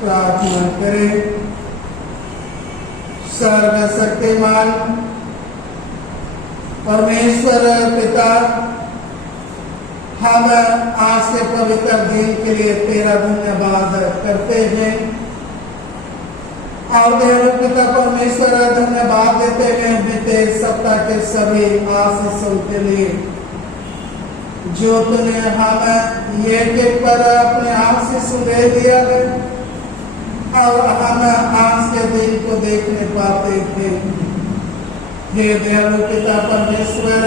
प्रार्थना करें। सर्वशक्तिमान परमेश्वर पिता, हम आज के पवित्र दिन के लिए तेरा धन्यवाद करते हैं और दयालु पिता परमेश्वर धन्यवाद देते हैं बीते सप्ताह के सभी आशीषों के लिए जो तूने हम ये के पर अपने आशीष दे दिया है और हम आज के दिन को देखने पाते थे। हे दयालु पिता परमेश्वर,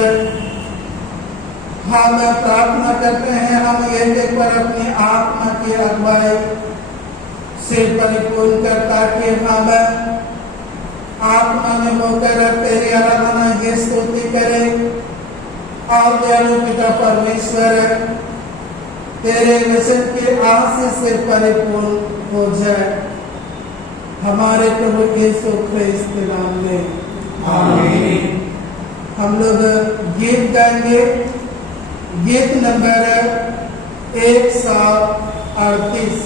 हम प्रार्थना करते हैं हम ये पर अपनी आत्मा की अगुवाई से परिपूर्ण कर ताकि हम आत्मा में होकर तेरी आराधना ये स्तुति करें और दयालु पिता परमेश्वर तेरे वचन के आशीष से परिपूर्ण हो जाए हमारे प्रभु यीशु ख्रिस्त के नाम में आमीन। हम लोग गीत गाएंगे, गीत नंबर 138,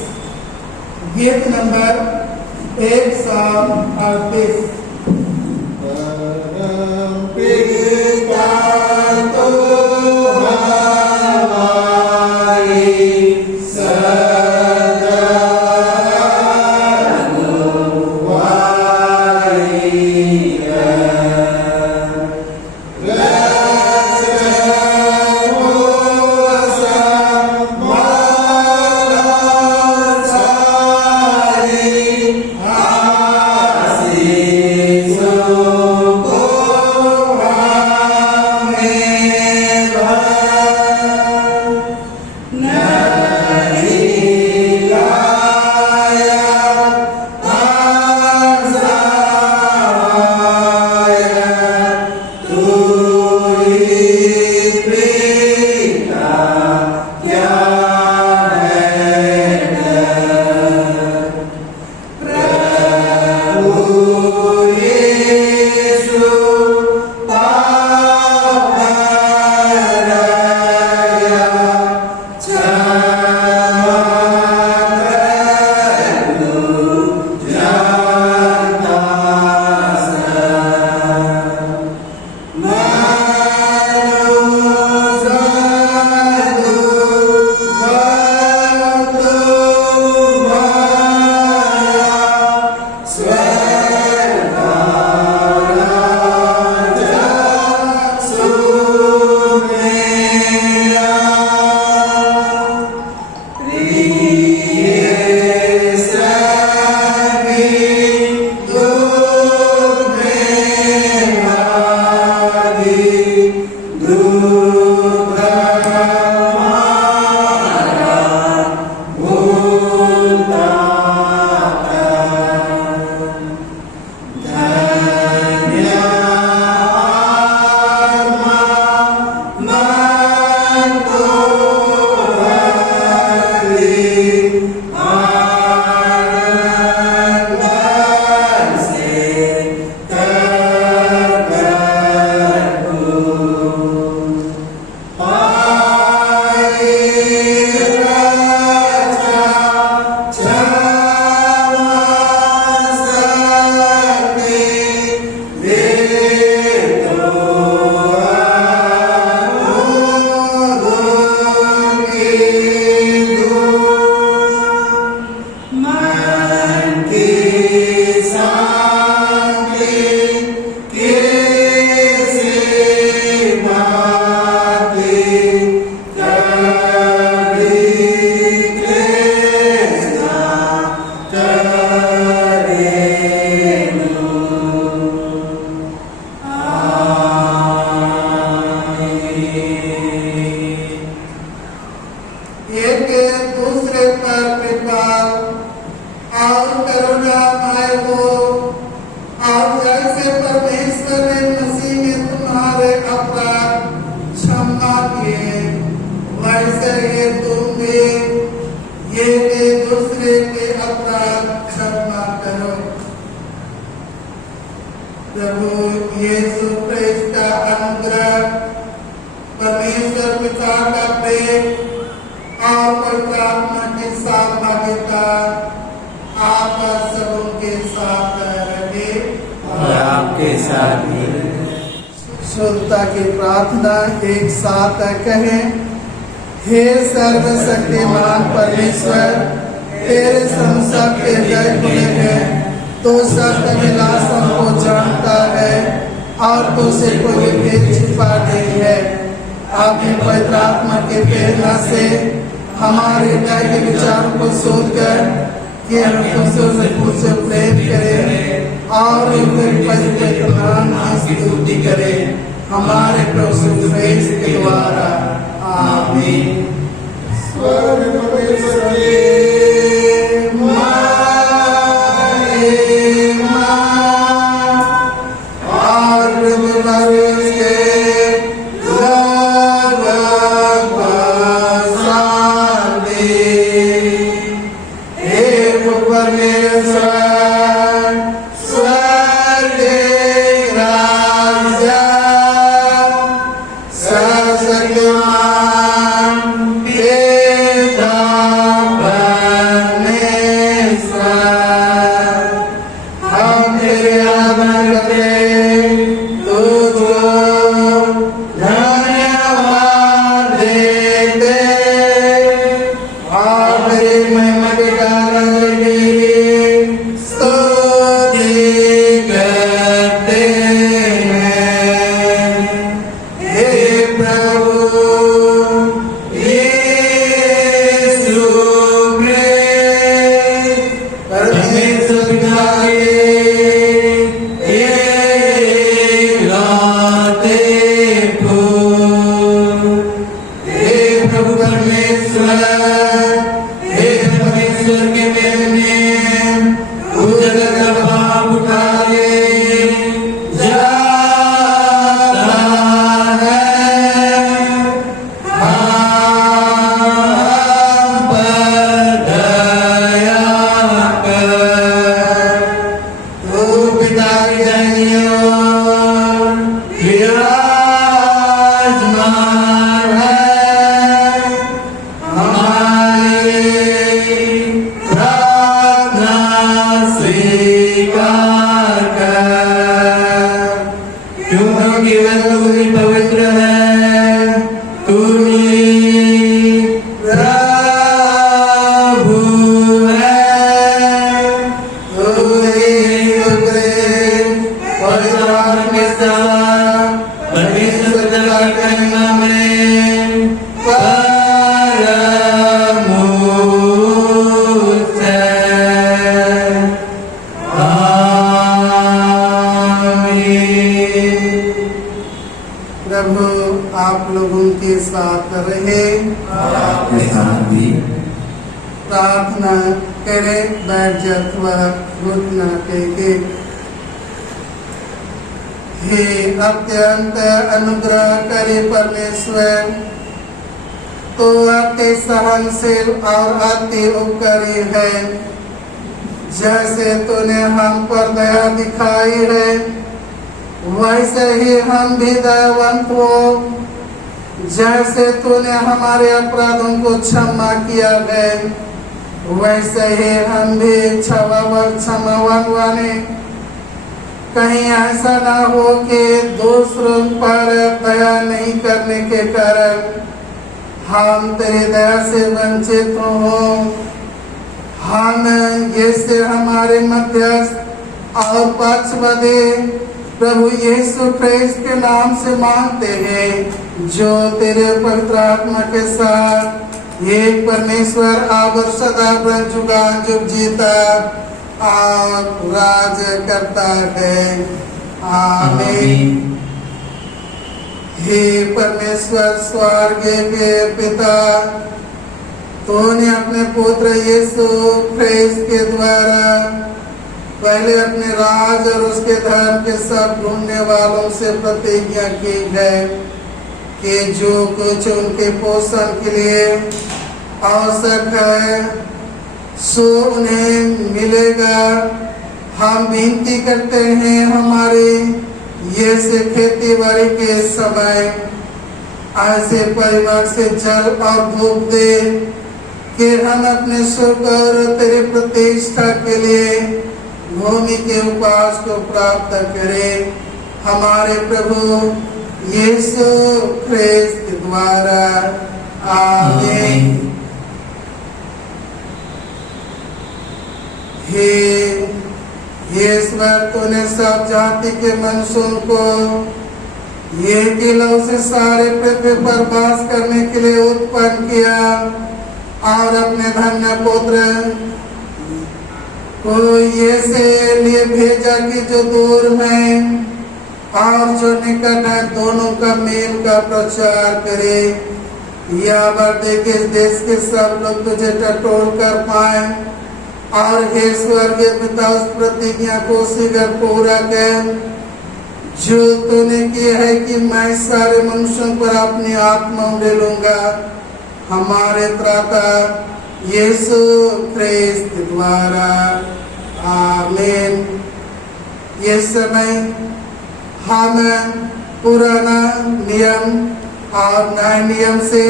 गीत नंबर 138। प्रभु यीशु क्रिस्त का अनुग्रह, परमेश्वर पिता का प्रेम और पवित्र आत्मा की सहभागिता आपके साथ भी। शुद्धता की प्रार्थना एक साथ कहें। हे सर्वशक्तिमान परमेश्वर, तेरे सब के हृदय खुले हैं, तो सब अभिलाषों को जानता है और तो से कोई भेद छिपा नहीं है। आपने पवित्र आत्मा के प्रेरणा से हमारे हृदय के विचारों को शोध कर कि हम तुमसे प्रेम करें और पवित्र नाम की स्तुति करें हमारे प्रभु यीशु के द्वारा। आमीन। स्वर्ग में सभी आप लोगों के साथ रहे और आपके साथ भी। प्रार्थना करें, बैठ जा अथवा घुटना टेके। हे अत्यंत अनुग्रह करे परमेश्वर, तो अति सहनशील और अति उपकारी है। जैसे तूने हम पर दया दिखाई है, वैसे ही हम भी दयावंत हो। जैसे तूने हमारे अपराधों को क्षमा किया है, वैसे ही हम भी क्षमावान बने। कहीं ऐसा ना हो कि दूसरों पर दया नहीं करने के कारण हम तेरी दया से वंचित हो। हम ये से हमारे मध्यस्थ और पक्षवादी प्रभु यीशु ख्रीस्त के नाम से मांगते हैं, जो तेरे पवित्र आत्मा के साथ एक परमेश्वर अब सदा जुग जीता और राज करता है। आमीन। हे परमेश्वर स्वर्ग के पिता, तूने अपने पुत्र यीशु ख्रीस्त के द्वारा पहले अपने राज और उसके धर्म के सब ढूंढने वालों से प्रतिज्ञा की है कि जो कुछ उनके पोषण के लिए आवश्यक है सो उन्हें मिलेगा। हम विनती करते हैं, हमारे ये से खेती बाड़ी के समय ऐसे परिवार से जल और धूप दे कि हम अपने सुख और तेरे प्रतिष्ठा के लिए भूमि के उपवास को प्राप्त करे। हमारे प्रभु यीशु ख्रिस्त द्वारा। आमीन। हे ईश्वर, तूने सब जाति के मनुष्यों को ये किलों से सारे पृथ्वी पर वास करने के लिए उत्पन्न किया और अपने धन्य पुत्र को ये से लिए भेजा कि जो दूर है और जो निकट है दोनों का मेल का प्रचार करे। यह बढ़ते कि इस देश के सब लोग तुझे टटोल कर पाए और हे स्वर्गीय पिता उस प्रतिज्ञा को शीघ्र पूरा कर जो तूने की है कि मैं सारे मनुष्यों पर अपनी आत्मा डालूंगा। हमारे त्राता यीशु ख्रिस्त द्वारा। आमीन। ये समय हम पुराना नियम और नए नियम से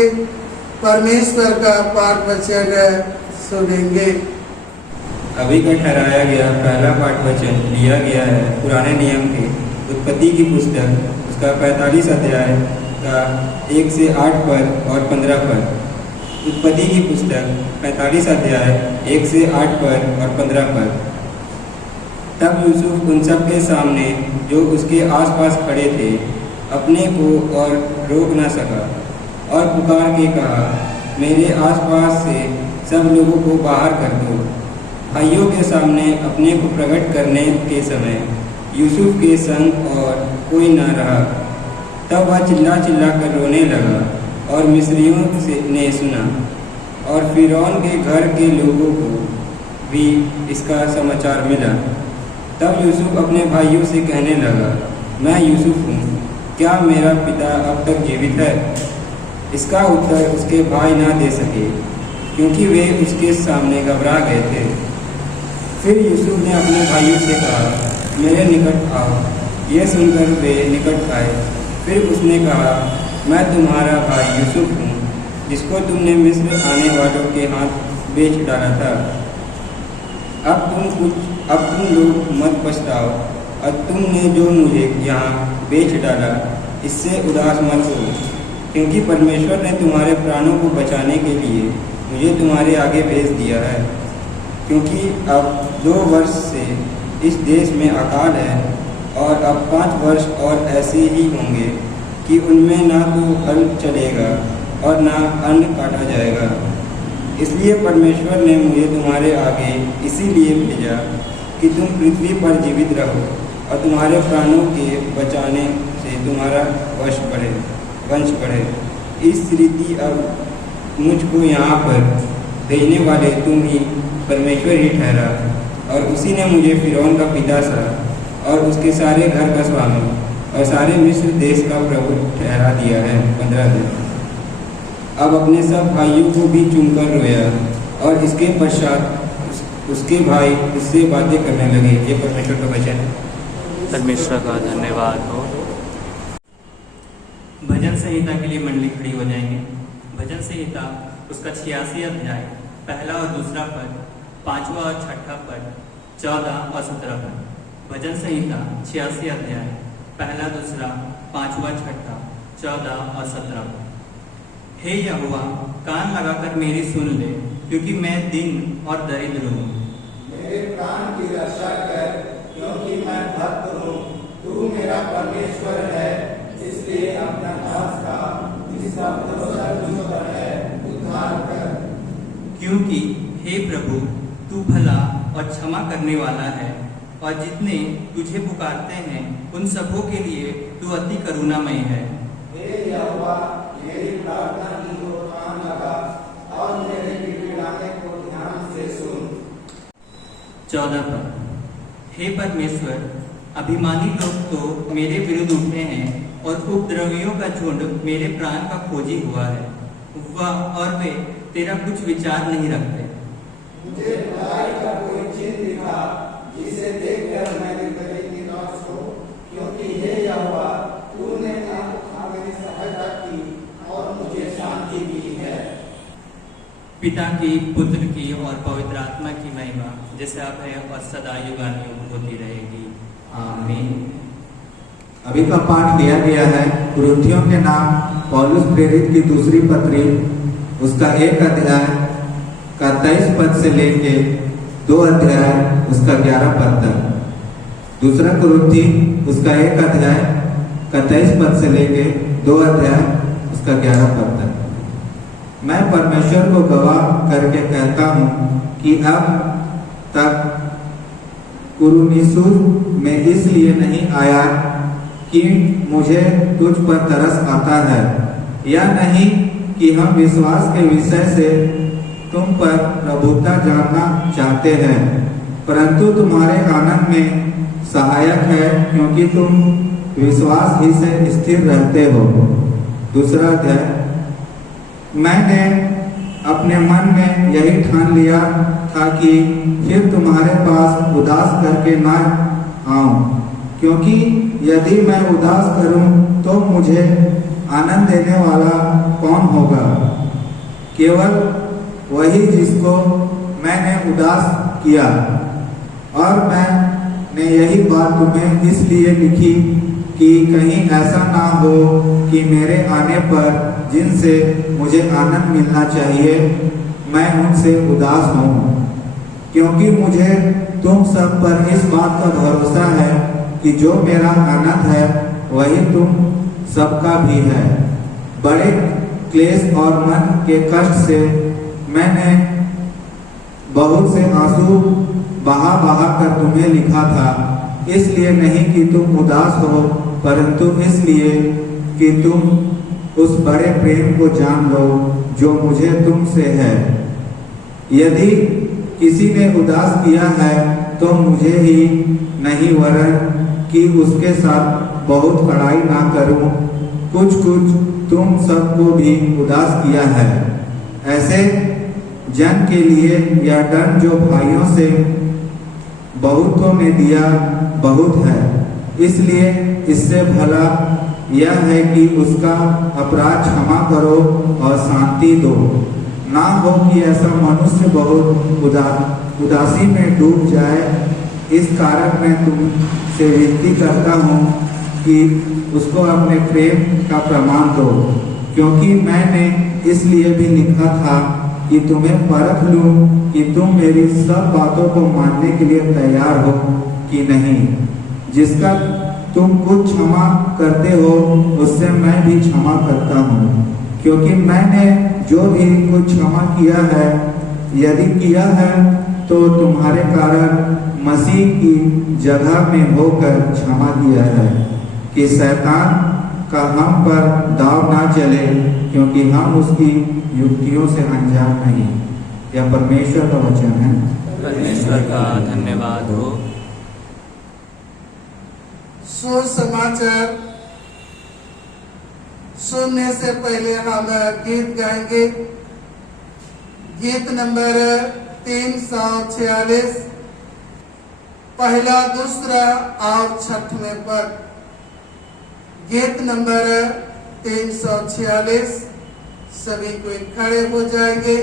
परमेश्वर का पाठ वचन सुनेंगे। अभी का ठहराया गया पहला पाठ वचन लिया गया है पुराने नियम के उत्पत्ति की पुस्तक उसका 45 अध्याय का 1 से 8 पद और 15 पद। उत्पत्ति की पुस्तक 45 अध्याय 1 से 8 पद और 15 पद। तब यूसुफ उन सब के सामने जो उसके आसपास खड़े थे अपने को और रोक न सका और पुकार के कहा, मेरे आसपास से सब लोगों को बाहर कर दो। भाइयों के सामने अपने को प्रकट करने के समय यूसुफ के संग और कोई न रहा। तब वह चिल्ला चिल्ला कर रोने लगा और मिस्रियों ने सुना और फिरौन के घर के लोगों को भी इसका समाचार मिला। तब यूसुफ अपने भाइयों से कहने लगा, मैं यूसुफ हूँ, क्या मेरा पिता अब तक जीवित है? इसका उत्तर उसके भाई ना दे सके क्योंकि वे उसके सामने घबरा गए थे। फिर यूसुफ ने अपने भाइयों से कहा, मेरे निकट आओ। यह सुनकर वे निकट आए। फिर उसने कहा, मैं तुम्हारा भाई यूसुफ हूँ जिसको तुमने मिस्र आने वालों के हाथ बेच डाला था। अब तुम लोग मत पछताओ और तुमने जो मुझे यहाँ बेच डाला इससे उदास मत हो, क्योंकि परमेश्वर ने तुम्हारे प्राणों को बचाने के लिए मुझे तुम्हारे आगे भेज दिया है। क्योंकि अब 2 वर्ष से इस देश में अकाल है और अब 5 वर्ष और ऐसे ही होंगे कि उनमें ना तो हल चलेगा और ना अन्न काटा जाएगा। इसलिए परमेश्वर ने मुझे तुम्हारे आगे इसीलिए भेजा कि तुम पृथ्वी पर जीवित रहो और तुम्हारे प्राणों के बचाने से तुम्हारा वंश बढ़े। इस रीति अब मुझको यहाँ पर भेजने वाले तुम ही परमेश्वर ही ठहरा और उसी ने मुझे फिरौन का पिता सा और उसके सारे घर का स्वामी और सारे मिस्र देश का प्रभु ठहरा दिया है। 15 दिन। अब अपने सब भाइयों को भी चुनकर रोया और इसके पश्चात उसके भाई उससे बातें करने लगे। ये परमेश्वर का वचन है। परमेश्वर का धन्यवाद हो। भजन संहिता के लिए मंडली खड़ी हो जाएंगे। भजन संहिता उसका 86 अध्याय पहला और दूसरा पद, 5वां और 6ठा पद, 14 और 17 पद। भजन संहिता 86 अध्याय पहला, दूसरा, 5वां, 6ठा, 14 और 17 पद। हे यहोवा, कान लगाकर मेरी सुन ले, क्योंकि मैं दीन और दरिद्र हूँ। मेरे प्राण की रक्षा कर, क्योंकि मैं भक्त हूँ। तू मेरा परमेश्वर है, इसलिए अपना दास का जिसका भरोसा तुझ पर है उद्धार कर। क्योंकि हे प्रभु, तू भला और क्षमा करने वाला है और जितने तुझे पुकारते हैं उन सबों के लिए तू अति करुणामय है। हे यहोवा, मेरी प्रार्थना की ओर कान लगा और मेरे गिड़गिड़ाने को ध्यान से सुन। 14 पद। हे परमेश्वर, अभिमानी लोग तो मेरे विरुद्ध उठे हैं और उपद्रवियों का झुंड मेरे प्राण का खोजी हुआ है। वह और वे तेरा कुछ विचार नहीं रखते। मुझे भलाई का कोई चिन्ह दिखा, जिसे देखकर मैं निर्दयी निराश हो, क्योंकि हे यहोवा, तूने मेरी सहायता की और मुझे शांति दी है। पिता की, पुत्र की और पवित्र आत्मा की महिमा जैसे आप है और सदा युगानुयुग होती रहेगी। आमीन। अभी का पाठ लिया गया है कुरिन्थियों के नाम पौलुस प्रेरित की दूसरी पत्री, उसका 1 अध्याय का 23 पद से लेके 2 अध्याय उसका 11 पद तक। दूसरा कुरिन्थी उसका 1 अध्याय का 23 पद से लेके 2 अध्याय उसका 11 पद तक। मैं परमेश्वर को गवाह करके कहता हूँ कि अब तक कुरिन्थुस में इसलिए नहीं आया कि मुझे तुझ पर तरस आता है, या नहीं कि हम विश्वास के विषय से तुम पर प्रभुता जानना चाहते हैं, परंतु तुम्हारे आनंद में सहायक है, क्योंकि तुम विश्वास ही से स्थिर रहते हो। दूसरा अध्याय, मैंने अपने मन में यही ठान लिया था कि फिर तुम्हारे पास उदास करके ना आऊं, क्योंकि यदि मैं उदास करूं तो मुझे आनंद देने वाला कौन होगा? केवल वही जिसको मैंने उदास किया। और मैंने यही बात तुम्हें इसलिए लिखी कि कहीं ऐसा ना हो कि मेरे आने पर जिनसे मुझे आनंद मिलना चाहिए मैं उनसे उदास हूँ, क्योंकि मुझे तुम सब पर इस बात का भरोसा है कि जो मेरा आनंद है वही तुम सबका भी है। बड़े क्लेश और मन के कष्ट से मैंने बहुत से आंसू बहा बहा कर तुम्हें लिखा था, इसलिए नहीं कि तुम उदास हो, परंतु इसलिए कि तुम उस बड़े प्रेम को जान लो जो मुझे तुमसे है। यदि किसी ने उदास किया है तो मुझे ही नहीं, वरन कि उसके साथ बहुत कड़ाई ना करूं, कुछ कुछ तुम सबको भी उदास किया है। ऐसे जन के लिए यह दंड जो भाइयों से बहुतों ने दिया बहुत है, इसलिए इससे भला यह है कि उसका अपराध क्षमा करो और शांति दो। ना हो कि ऐसा मनुष्य बहुत उदासी में डूब जाए। इस कारण मैं तुमसे विनती करता हूँ कि उसको अपने प्रेम का प्रमाण दो, क्योंकि मैंने इसलिए भी लिखा था कि तुम्हें परख लूं कि तुम मेरी सब बातों को मानने के लिए तैयार हो कि नहीं। जिसका तुम कुछ क्षमा करते हो उससे मैं भी क्षमा करता हूँ, क्योंकि मैंने जो भी कुछ क्षमा किया है, यदि किया है तो तुम्हारे कारण मसीह की जगह में होकर क्षमा किया है, कि शैतान का हम पर दाव ना चले, क्योंकि हम उसकी युक्तियों से अनजान नहीं। यह परमेश्वर का वचन है। परमेश्वर का धन्यवाद हो। सुसमाचार सुनने से पहले हम गीत गाएंगे। गीत नंबर 346, पहला, दूसरा और छठवें पद। गीत नंबर 346, सभी कोई खड़े हो जाएंगे।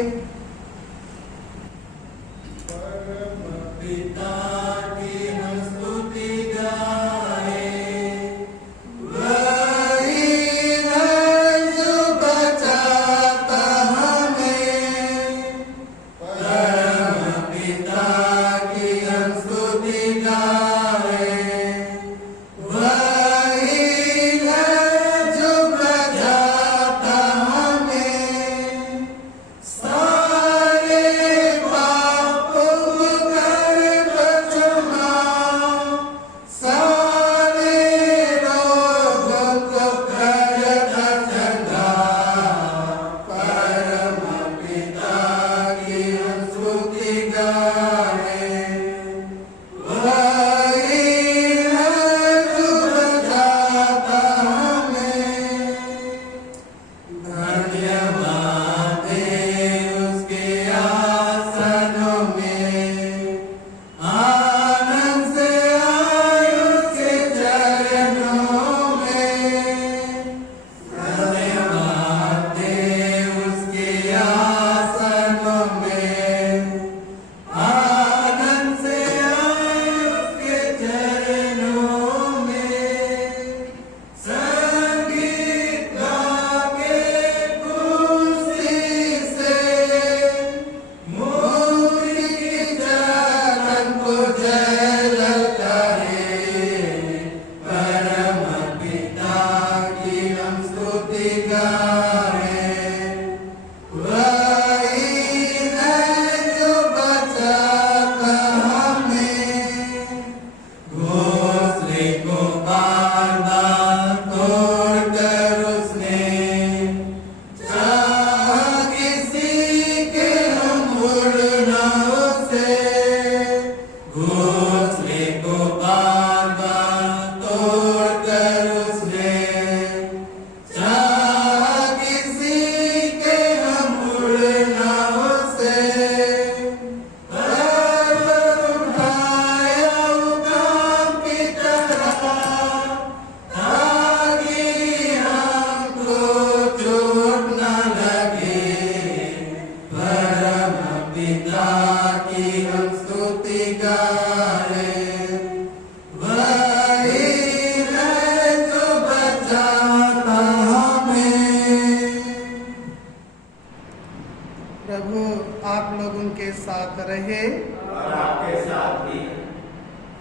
साथ रहे और आपके साथ भी।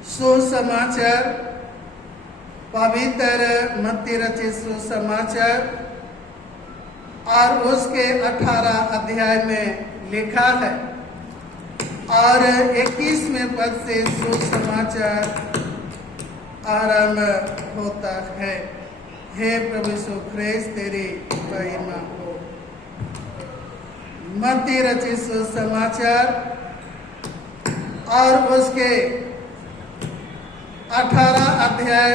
सुसमाचार पवित्र मत्ती रचित सुसमाचार और उसके 18 अध्याय में लिखा है और 21वें पद से सुसमाचार आरंभ होता है। हे प्रभु यीशु ख्रिस्त, तेरी महिमा हो। मत्ती रचित सुसमाचार और उसके 18 अध्याय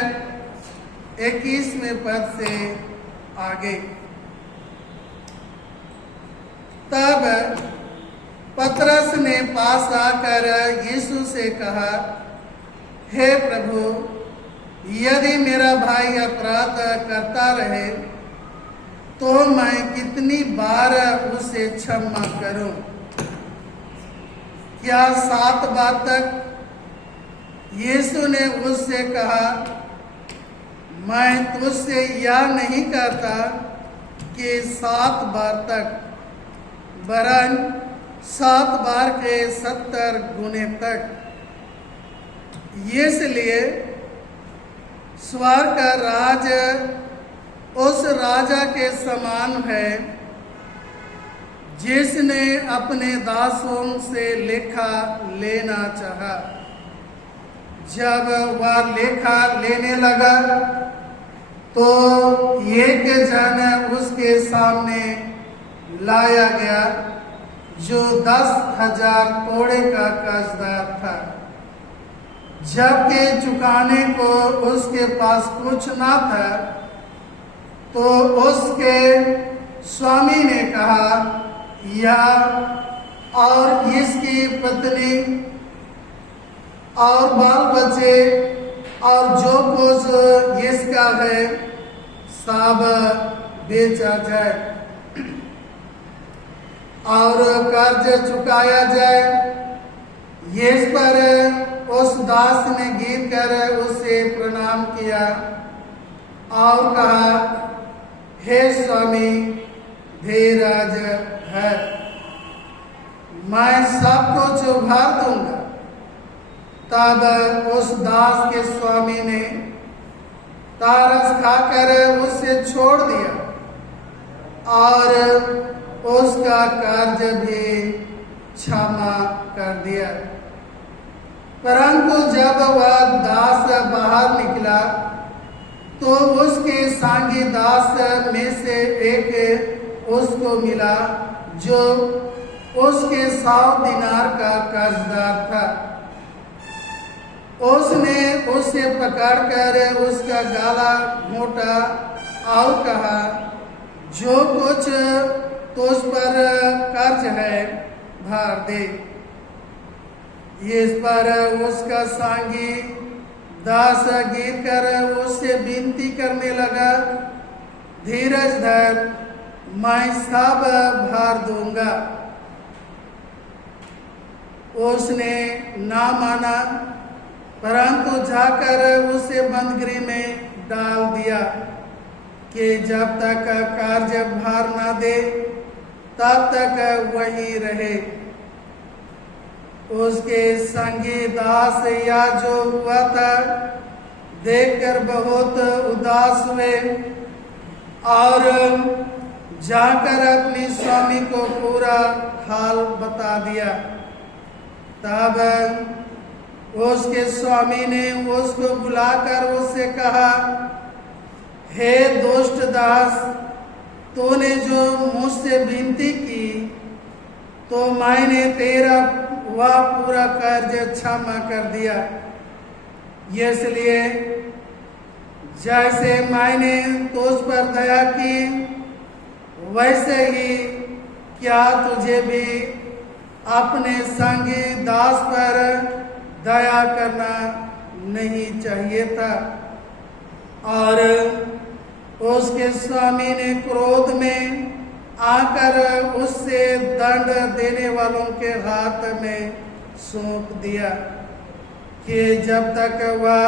21वें पद से आगे। तब पतरस ने पास आकर यीशु से कहा, हे प्रभु, यदि मेरा भाई अपराध करता रहे तो मैं कितनी बार उसे क्षमा करूं? क्या 7 बार तक? यीशु ने उससे कहा, मैं तुझसे यह नहीं कहता कि 7 बार तक, वरन 7 बार के 70 गुने तक। इसलिए स्वर्ग का राज उस राजा के समान है जिसने अपने दासों से लेखा लेना चाहा। जब वह लेखा लेने लगा तो एक जन उसके सामने लाया गया जो 10,000 तोड़े का कर्जदार था। जबकि चुकाने को उसके पास कुछ ना था, तो उसके स्वामी ने कहा, यह और इसकी पत्नी और बाल बच्चे और जो कुछ इसका है सब बेचा जाए और कर्ज चुकाया जाए। इस पर उस दास ने गिर कर उसे प्रणाम किया और कहा, हे स्वामी, धीरज है, मैं सब कुछ उधार दूंगा। तब उस दास के स्वामी ने तारस खाकर उसे छोड़ दिया और उसका कर्ज भी क्षमा कर दिया। परंतु जब वह दास बाहर निकला तो उसके सांगी दास में से एक उसको मिला जो उसके 100 दिनार का कर्जदार था। उसने उसे पकड़कर उसका गला घोंटा और कहा, जो कुछ तुझ पर कर्ज है भर दे। इस पर उसका सांगी दास गिर कर उससे विनती करने लगा, धीरज धर, मैं सब भर दूंगा। उसने ना माना, परंतु जाकर उसे बंदगृह में डाल दिया कि जब तक कर्ज भर ना दे तब तक वही रहे। उसके संगी दास या जो हुआ था देखकर बहुत उदास हुए और जाकर अपने स्वामी को पूरा हाल बता दिया। तब उसके स्वामी ने उसको बुलाकर उससे कहा, हे दुष्ट दास, तूने जो मुझसे विनती की तो मैंने तेरा वह पूरा कर्ज क्षमा कर दिया। इसलिए जैसे मैंने तुझ पर दया की वैसे ही क्या तुझे भी अपने संगी दास पर दया करना नहीं चाहिए था? और उसके स्वामी ने क्रोध में आकर उससे दंड देने वालों के हाथ में सौंप दिया कि जब तक वह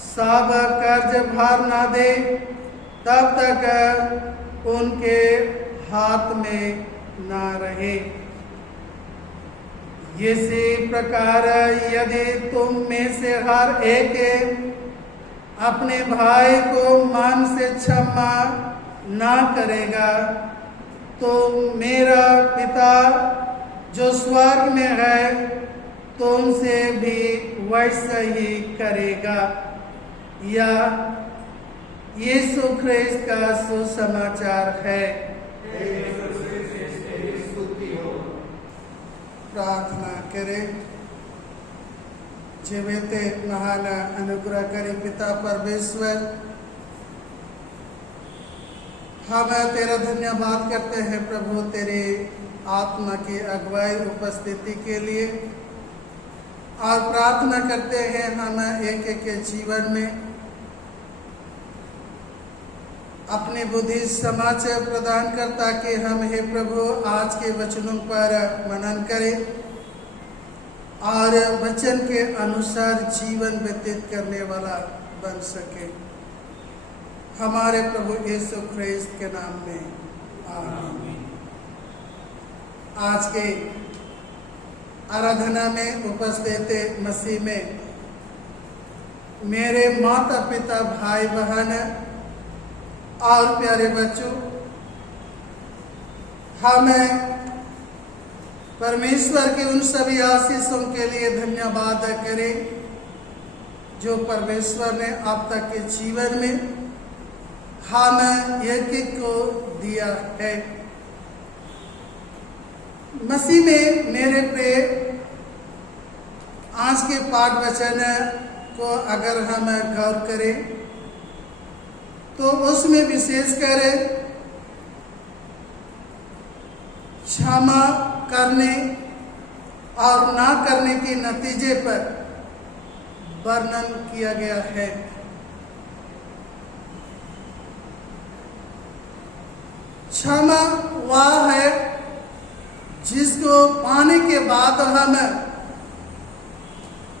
सब कर्ज भर ना दे तब तक उनके हाथ में ना रहे। इसी प्रकार यदि तुम में से हर एक अपने भाई को मन से क्षमा ना करेगा तो मेरा पिता जो स्वर्ग में है तुमसे भी वैसा ही करेगा। या यीशु ख्रिस्त का सुसमाचार है। प्रार्थना करें। जीवित महान अनुग्रहकारी पिता परमेश्वर, हम तेरा धन्यवाद करते हैं प्रभु तेरे आत्मा की अगुवाई उपस्थिति के लिए, और प्रार्थना करते हैं हम एक एक के जीवन में अपनी बुद्धि समझ प्रदान कर, ताकि हम हे प्रभु आज के वचनों पर मनन करें और वचन के अनुसार जीवन व्यतीत करने वाला बन सके। हमारे प्रभु यीशु ख्रिस्त के नाम में आमीन। आज के आराधना में उपस्थित मसीह में मेरे माता पिता भाई बहन और प्यारे बच्चों, हमें परमेश्वर के उन सभी आशीषों के लिए धन्यवाद करें जो परमेश्वर ने अब तक के जीवन में हम एक एक को दिया है। मसीह में मेरे प्रिय, आज के पाठ वचन को अगर हम गौर करें तो उसमें विशेषकर क्षमा करने और ना करने के नतीजे पर वर्णन किया गया है। क्षमा वह है जिसको पाने के बाद हम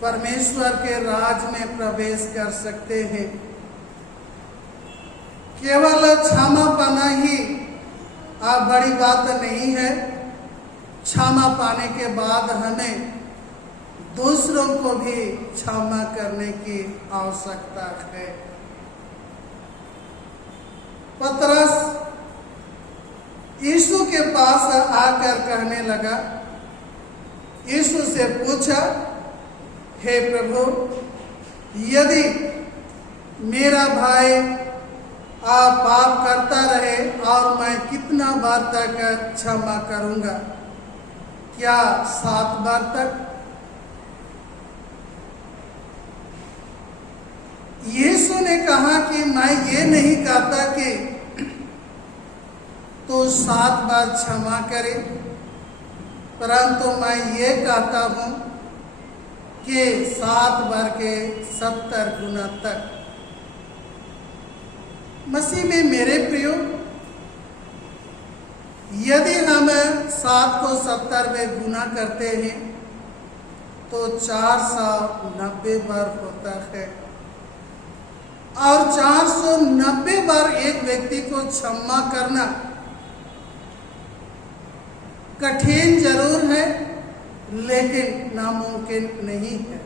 परमेश्वर के राज में प्रवेश कर सकते हैं। केवल क्षमा पाना ही बड़ी बात नहीं है, क्षमा पाने के बाद हमें दूसरों को भी क्षमा करने की आवश्यकता है। पतरस यीशु के पास आकर कहने लगा, यीशु से पूछा, हे प्रभु, यदि मेरा भाई पाप करता रहे और मैं कितना बार तक क्षमा करूंगा? क्या 7 बार तक? यीशु ने कहा कि मैं ये नहीं कहता कि तो 7 बार क्षमा करे, परंतु मैं ये कहता हूं कि 7 बार के 70 गुना तक। मसीह में मेरे प्रियो, यदि हम 7 को 70 में गुना करते हैं तो 490 बार होता है, और 490 बार एक व्यक्ति को क्षमा करना कठिन जरूर है, लेकिन नामुमकिन नहीं है।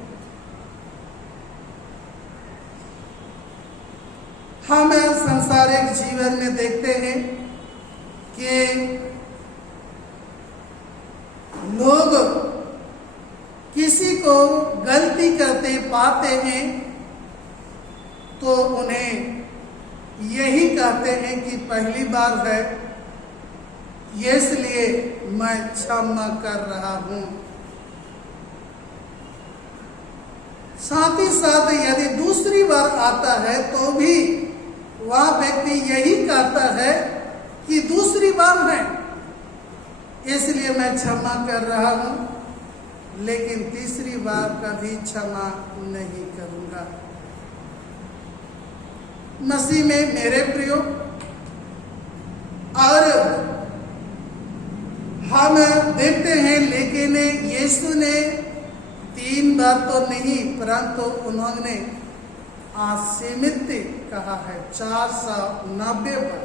हम सांसारिक जीवन में देखते हैं कि लोग किसी को गलती करते पाते हैं तो उन्हें यही कहते हैं कि पहली बार है, इसलिए मैं क्षमा कर रहा हूं। साथ ही साथ यदि दूसरी बार आता है तो भी वह व्यक्ति यही कहता है कि दूसरी बार है, इसलिए मैं क्षमा कर रहा हूं, लेकिन तीसरी बार कभी क्षमा नहीं करूंगा। मसीह में मेरे प्रियो, और हम देखते हैं, लेकिन यीशु ने 3 बार तो नहीं, परंतु उन्होंने असीमित कहा है, 490 बार।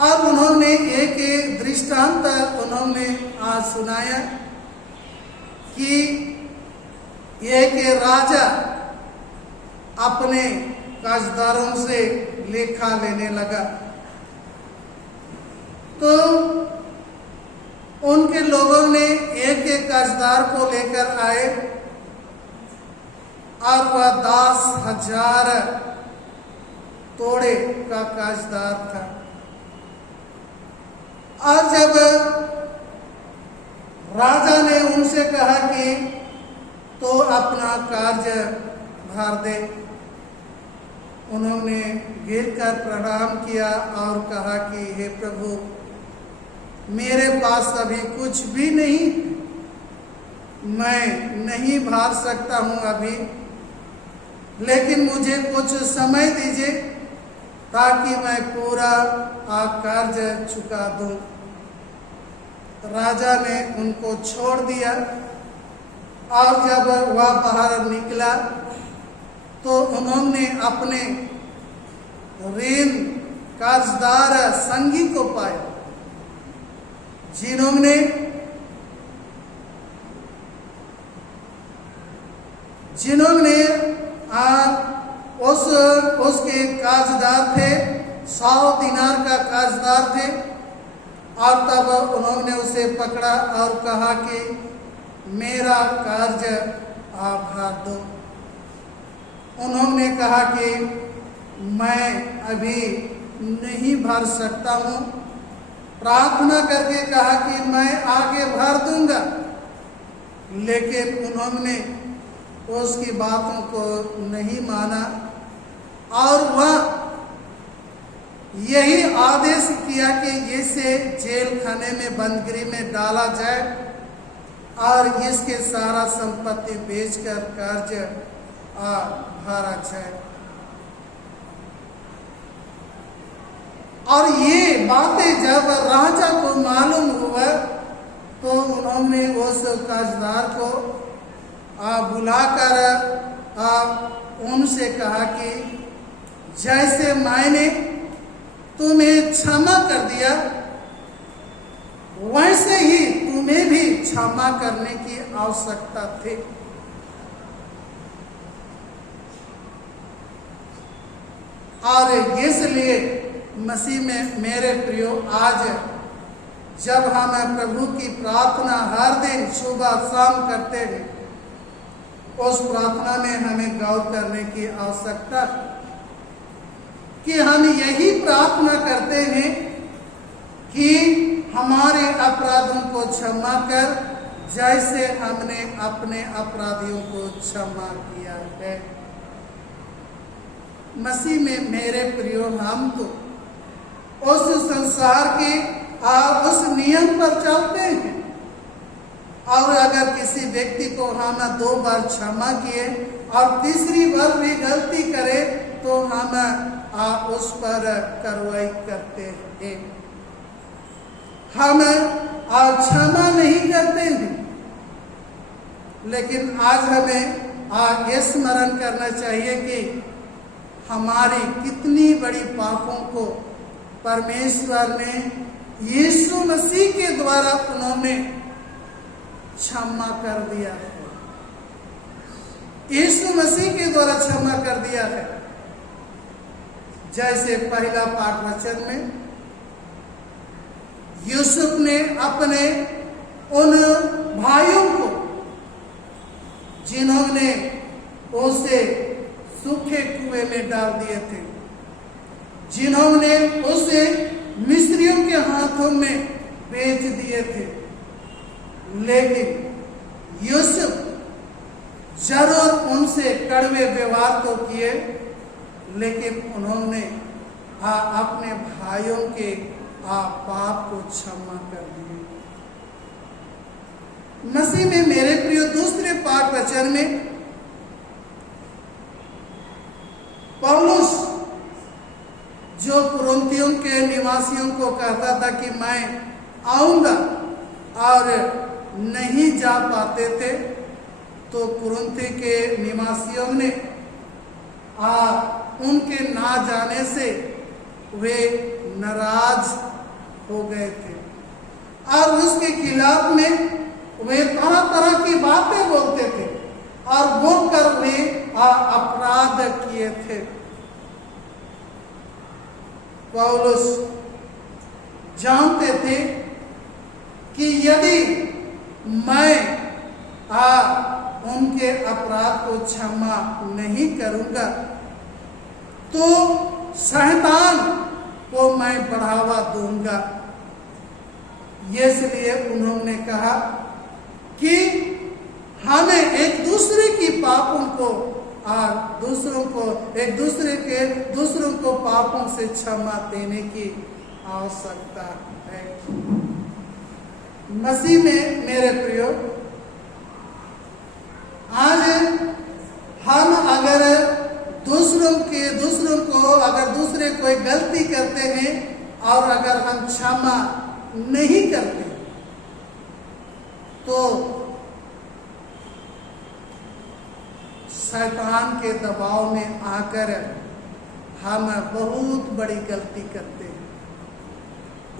और उन्होंने एक दृष्टांत उन्होंने आज सुनाया कि एक राजा अपने कर्जदारों से लेखा लेने लगा, तो उनके लोगों ने एक कर्जदार को लेकर आए और वह 10,000 तोड़े का कर्जदार था। और जब राजा ने उनसे कहा कि तो अपना कर्ज भर दे, उन्होंने गिरकर प्रणाम किया और कहा कि हे प्रभु, मेरे पास अभी कुछ भी नहीं, मैं नहीं भर सकता हूं अभी, लेकिन मुझे कुछ समय दीजिए ताकि मैं पूरा कर्ज चुका दूं। राजा ने उनको छोड़ दिया और जब वह बाहर निकला तो उन्होंने अपने ऋण कर्जदार संगी को पाया, जिन्होंने उसके कर्जदार थे, 100 दिनार का कर्जदार थे। और तब उन्होंने उसे पकड़ा और कहा कि मेरा कर्ज आप भर दो। उन्होंने कहा कि मैं अभी नहीं भर सकता हूँ, प्रार्थना करके कहा कि मैं आगे भर दूंगा, लेकिन उन्होंने उसकी बातों को नहीं माना और वह यही आदेश किया कि इसे जेल खाने में बंदगिरी में डाला जाए और इसके सारा संपत्ति बेचकर कर्ज भरा जाए। और ये बातें जब राजा को मालूम हुआ तो उन्होंने उस कर्जदार को बुलाकर उनसे कहा कि जैसे मैंने तुम्हें क्षमा कर दिया, वैसे ही तुम्हें भी क्षमा करने की आवश्यकता थी। और इसलिए मसीह में मेरे प्रियो, आज जब हम प्रभु की प्रार्थना हर दिन सुबह शाम करते हैं, उस प्रार्थना में हमें गौर करने की आवश्यकता है कि हम यही प्रार्थना करते हैं कि हमारे अपराधों को क्षमा कर, जैसे हमने अपने अपराधियों को क्षमा किया है। मसीह में मेरे प्रियो, हम तो उस संसार के उस नियम पर चलते हैं, और अगर किसी व्यक्ति को हम 2 बार क्षमा किए और तीसरी बार भी गलती करे तो हम उस पर कार्रवाई करते हैं, हम क्षमा नहीं करते हैं। लेकिन आज हमें ये स्मरण करना चाहिए कि हमारी कितनी बड़ी पापों को परमेश्वर ने यीशु मसीह के द्वारा उन्होंने क्षमा कर दिया है। यीशु मसीह के द्वारा क्षमा कर दिया है। जैसे पहला पाठ वचन में यूसुफ ने अपने उन भाइयों को, जिन्होंने उसे सूखे कुएं में डाल दिए थे, जिन्होंने उसे मिस्रियों के हाथों में बेच दिए थे, लेकिन यूसुफ जरूर उनसे कड़वे व्यवहार तो किए, लेकिन उन्होंने अपने भाइयों के पाप को क्षमा कर दिए। मसीह में मेरे प्रिय, दूसरे पाठ वचन में पौलुस जो कुरिन्थियों के निवासियों को कहता था कि मैं आऊंगा और नहीं जा पाते थे, तो कुरिन्थी के निवासियों ने उनके ना जाने से वे नाराज हो गए थे और उसके खिलाफ में वे तरह तरह की बातें बोलते थे और बोलकर वे अपराध किए थे। पौलुस जानते थे कि यदि मैं उनके अपराध को क्षमा नहीं करूंगा तो शैतान को मैं बढ़ावा दूंगा। इसलिए उन्होंने कहा कि हमें एक दूसरे की पापों को दूसरों को पापों से क्षमा देने की आवश्यकता है। मसीह में मेरे प्रियो, आज हम अगर दूसरे कोई गलती करते हैं और अगर हम क्षमा नहीं करते तो शैतान के दबाव में आकर हम बहुत बड़ी गलती करते हैं।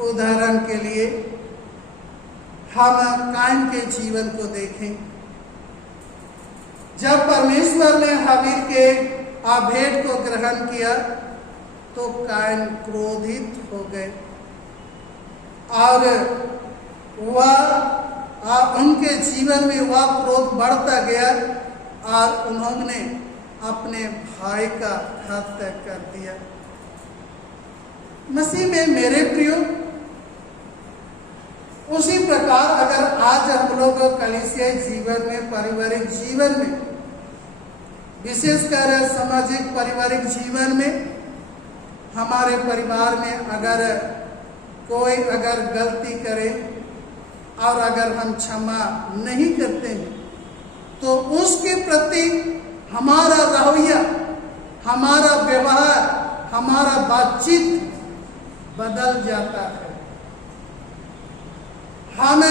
उदाहरण के लिए हम कायन के जीवन को देखें। जब परमेश्वर ने हाबिल के भेंट को ग्रहण किया तो कायन क्रोधित हो गए और उनके जीवन में वह क्रोध बढ़ता गया और उन्होंने अपने भाई का हत्या कर दिया। मसीह में मेरे प्रियो, उसी प्रकार अगर आज हम लोग कलीसियाई जीवन में, पारिवारिक जीवन में, विशेषकर सामाजिक पारिवारिक जीवन में, हमारे परिवार में अगर कोई गलती करे और अगर हम क्षमा नहीं करते हैं तो उसके प्रति हमारा रवैया, हमारा व्यवहार, हमारा बातचीत बदल जाता है। हम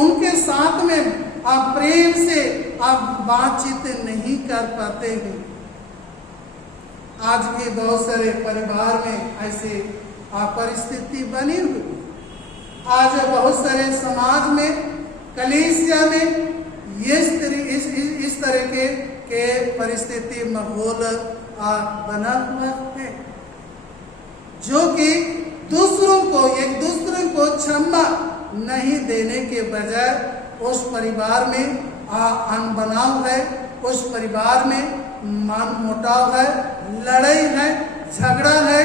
उनके साथ में प्रेम से बातचीत नहीं कर पाते हैं। आज भी बहुत सारे परिवार में ऐसे परिस्थिति बनी हुई। आज बहुत सारे समाज में, कलीसिया में इस तरह के परिस्थिति माहौल बना हुआ है, जो कि एक दूसरे को क्षमा नहीं देने के बजाय उस परिवार में अनबनाव है, उस परिवार में मनमुटाव है, लड़ाई है, झगड़ा है,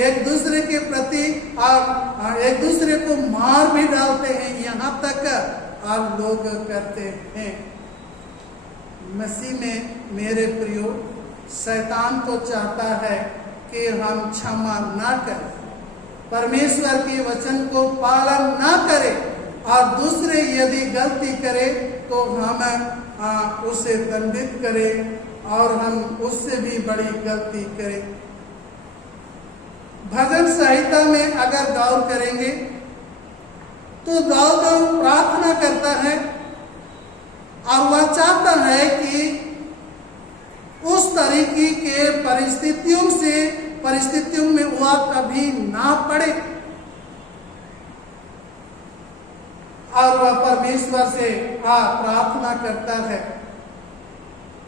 एक दूसरे के प्रति एक दूसरे को मार भी डालते हैं, यहाँ तक लोग करते हैं। मसीह में मेरे प्रियो, शैतान तो चाहता है कि हम क्षमा ना करें, परमेश्वर के वचन को पालन ना करें और दूसरे यदि गलती करे तो हम उसे दंडित करें और हम उससे भी बड़ी गलती करें। भजन संहिता में अगर गौर करेंगे तो दाऊद प्रार्थना करता है और वह चाहता है कि उस तरीके के परिस्थितियों में वह कभी ना पड़े और वह परमेश्वर से प्रार्थना करता है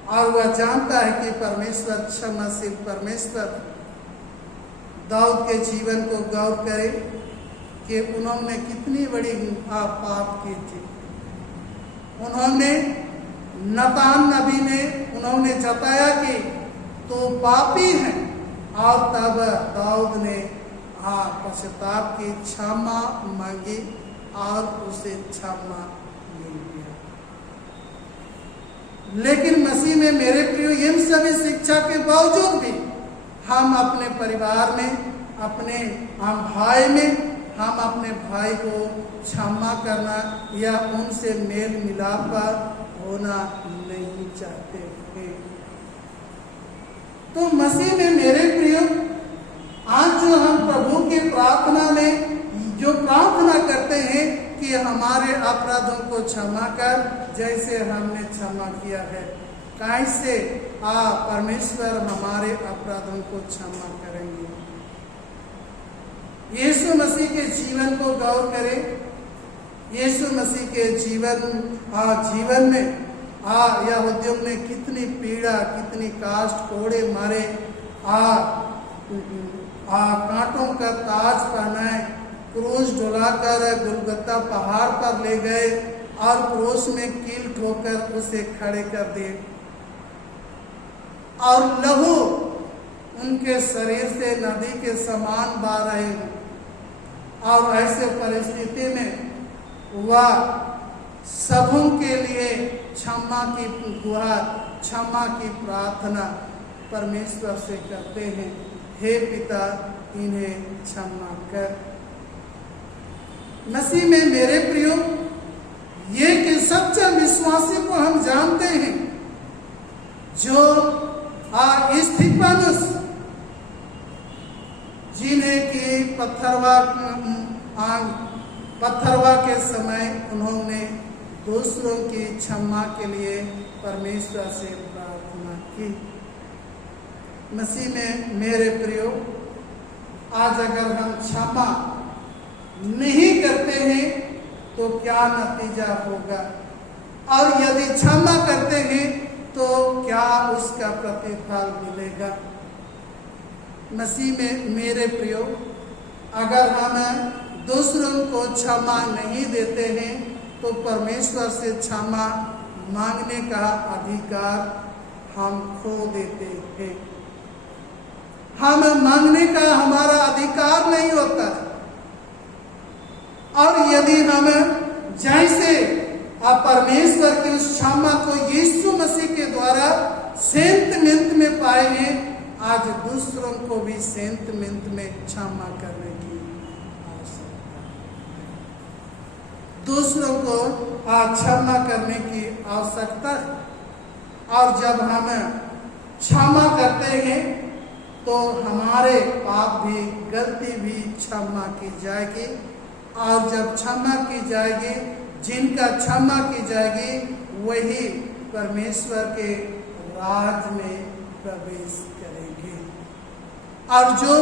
और वह जानता है कि परमेश्वर क्षमाशील परमेश्वर। दाऊद के जीवन को गौर करें कि उन्होंने कितनी बड़ी पाप की थी। उन्होंने नतान नबी ने उन्होंने जताया कि तो पापी हैं और तब दाऊद ने पश्चाताप की क्षमा मांगी और उसे क्षमा मिल गया। लेकिन मसीह में मेरे प्रियो, इन सभी शिक्षा के बावजूद भी हम अपने परिवार में, अपने भाई में, हम अपने भाई को क्षमा करना या उनसे मेल मिलाप होना नहीं चाहते हैं। तो मसीह में मेरे प्रियो, आज जो हम प्रभु की प्रार्थना में जो प्रार्थना करते हैं कि हमारे अपराधों को क्षमा कर जैसे हमने क्षमा किया है, कैसे परमेश्वर हमारे अपराधों को क्षमा करेंगे। यीशु मसीह के जीवन को गौर करें। यीशु मसीह के जीवन में यहूदियों ने कितनी पीड़ा, कितनी काष्ठ कोड़े मारे, कांटों का ताज पहनाए, क्रूस डुलाकर गुलगुता पहाड़ पर ले गए और क्रूस में कील ठोकर उसे खड़े कर दिए और लहू उनके शरीर से नदी के समान बह रहे हैं। और ऐसे परिस्थिति में वह सबों के लिए क्षमा की गुहार, क्षमा की प्रार्थना परमेश्वर से करते हैं, हे पिता इन्हें क्षमा कर। मसीह में मेरे प्रियो, ये कि सच्चे विश्वासी को हम जानते हैं जो स्तिफनुस, जिन्हें कि पत्थरवा के समय उन्होंने दूसरों की क्षमा के लिए परमेश्वर से प्रार्थना की। मसीह में मेरे प्रियो, आज अगर हम क्षमा नहीं करते हैं तो क्या नतीजा होगा, और यदि क्षमा करते हैं तो क्या उसका प्रतिफल मिलेगा। मसीह में मेरे प्रियो, अगर हम दूसरों को क्षमा नहीं देते हैं तो परमेश्वर से क्षमा मांगने का अधिकार हम खो देते हैं। हम मांगने का हमारा अधिकार नहीं होता। और यदि हम जैसे परमेश्वर की उस क्षमा को यीशु मसीह के द्वारा सेंत मिनट में पाए हैं, आज दूसरों को भी सेंत मिनट में क्षमा करने की आवश्यकता है। दूसरों को क्षमा करने की आवश्यकता है। और जब हम क्षमा करते हैं तो हमारे पाप भी, गलती भी क्षमा की जाएगी। और जब क्षमा की जाएगी, जिनका क्षमा की जाएगी वही परमेश्वर के राज में प्रवेश करेंगे। और जो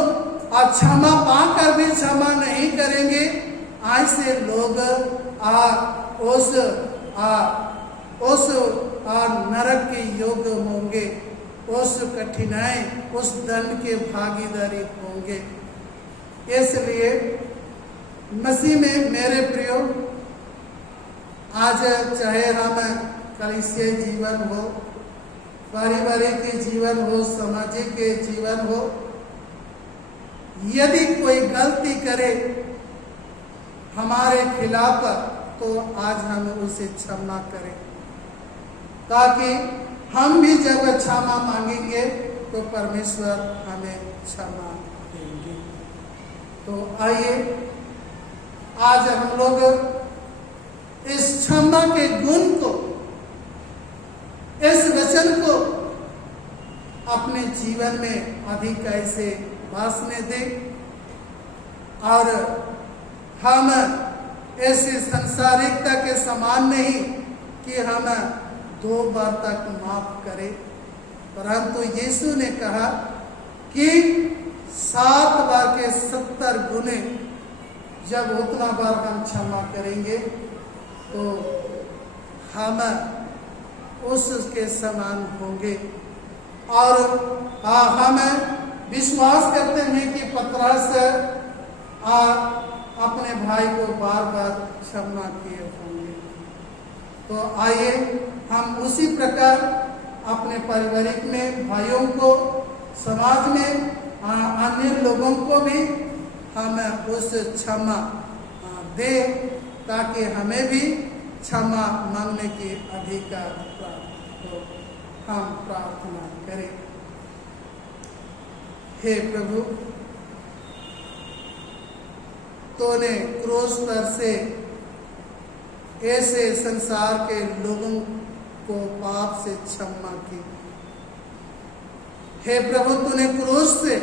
क्षमा पाकर भी क्षमा नहीं करेंगे, ऐसे लोग उस नरक के योग्य होंगे, उस कठिनाई, उस दंड के भागीदारी होंगे। इसलिए मसीह में मेरे प्रियो, आज चाहे हम कलीसिया जीवन हो, पारिवारिक जीवन हो, सामाजिक जीवन हो, यदि कोई गलती करे हमारे खिलाफ तो आज हम उसे क्षमा करें, ताकि हम भी जब क्षमा मांगेंगे तो परमेश्वर हमें क्षमा देंगे। तो आइए आज हम लोग इस क्षमा के गुण को, इस वचन को अपने जीवन में अधिक ऐसे वासने दें और हम ऐसे संसारिकता के समान नहीं कि हम 2 बार तक माफ करें, परंतु यीशु ने कहा कि 7 बार के 70 गुने, जब उतना बार हम क्षमा करेंगे तो हम उसके समान होंगे। और हम विश्वास करते हैं कि पतरस अपने भाई को बार बार क्षमा किए होंगे। तो आइए हम उसी प्रकार अपने पारिवारिक में भाइयों को, समाज में अन्य लोगों को भी हम उस क्षमा दें, ताकि हमें भी क्षमा मांगने की अधिकार प्राप्त हो। हम प्रार्थना करें। हे प्रभु, तूने क्रूस पर से ऐसे संसार के लोगों को पाप से क्षमा की। हे प्रभु, तूने क्रूस से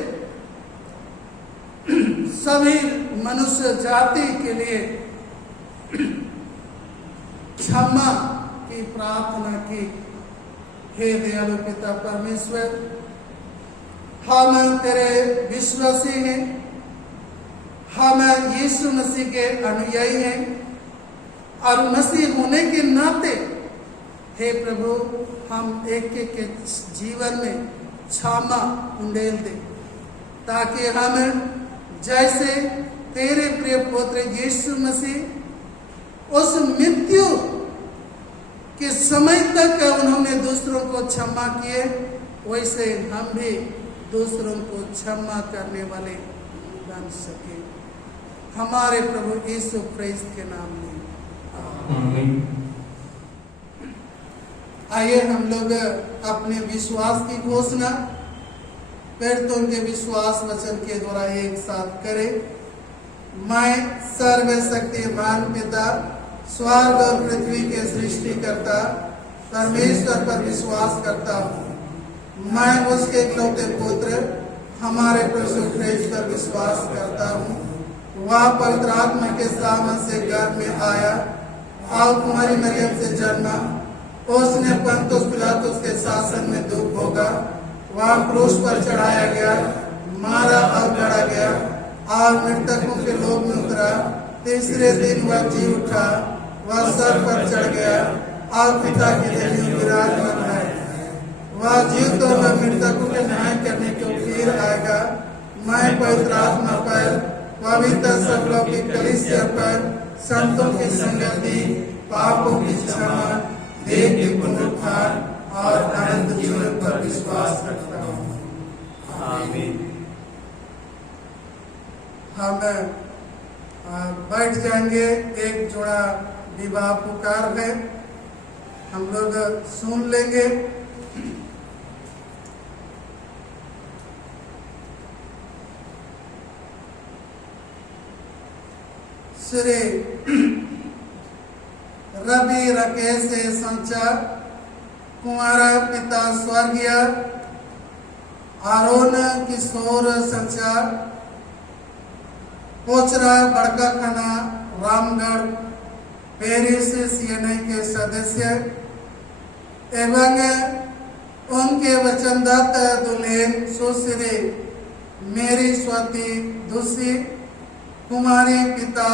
सभी मनुष्य जाति के लिए क्षमा की प्रार्थना की। हे दयालु पिता परमेश्वर, हम तेरे विश्वासी हैं, हम यीशु मसीह के अनुयायी हैं और मसीह होने के नाते हे प्रभु हम एक एक के जीवन में क्षमा उंडेल दे, ताकि हम जैसे तेरे प्रिय पुत्र यीशु मसीह उस मृत्यु के समय तक उन्होंने दूसरों को क्षमा किए, वैसे हम भी दूसरों को क्षमा करने वाले बन सके। हमारे प्रभु यीशु क्रिस्त के नाम में आमीन। आइए हम लोग अपने विश्वास की घोषणा पेड़ों के विश्वास वचन के द्वारा एक साथ करें। मैं सर्वशक्तिमान पिता स्वर्ग और पृथ्वी के सृष्टिकर्ता परमेश्वर पर विश्वास करता हूँ। मैं उसके इकलौते पुत्र हमारे प्रभु क्रिस्त पर विश्वास करता हूँ। वह पवित्र आत्मा के सामर्थ से गर्भ में आया और कुमारी मरियम से जन्मा। उसने पंतुस पिलातुस के शासन में दुख भोगा। वह क्रूस पर चढ़ाया गया, मारा और गड़ा गया और मृतकों के लोक में उतरा। तीसरे दिन वह जी उठा, वह सर पर चढ़ गया और पिता की देह में विराजमान है। वह जीवित और मृतकों के न्याय करने को फिर आएगा। मैं पवित्र आत्मा पर, पवित्र सबलौकिक कलीसिया पर, संतों की संगति, पापों की क्षमा, देह के पुनरुत्थान और अनंत जीवन पर विश्वास रखता हूँ। आमीन। हम बैठ जाएंगे। एक जोड़ा विवाह पुकार है, हम लोग सुन लेंगे। श्री रवि राकेश से संचार, कुमारा पिता स्वर्गीय आरोन किशोर संचार, पोचरा बड़का खाना रामगढ़ पेरिस सीएनआई के सदस्य एवं उनके वचनदत्त दुल्हन सुश्री मेरी स्वाति दुसी, कुमारी पिता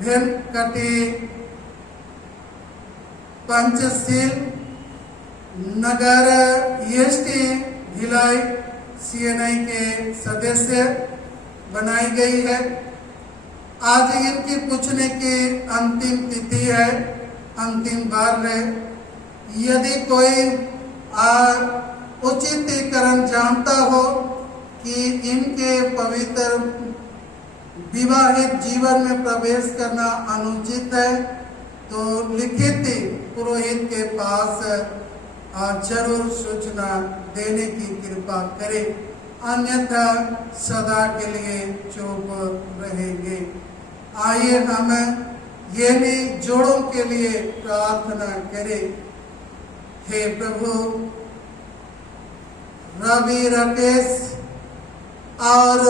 भेंकटी पंचशील नगर ईएसटी भिलाई सीएनआई के सदस्य बनाई गई है। आज इनकी पूछने की अंतिम तिथि है, अंतिम बार है। यदि कोई उचितीकरण जानता हो कि इनके पवित्र विवाहित जीवन में प्रवेश करना अनुचित है, तो लिखित पुरोहित के पास जरूर सूचना देने की कृपा करें, अन्यथा सदा के लिए चुप रहेंगे। आइए हम ये भी जोड़ों के लिए प्रार्थना करें। हे प्रभु, रवि राकेश और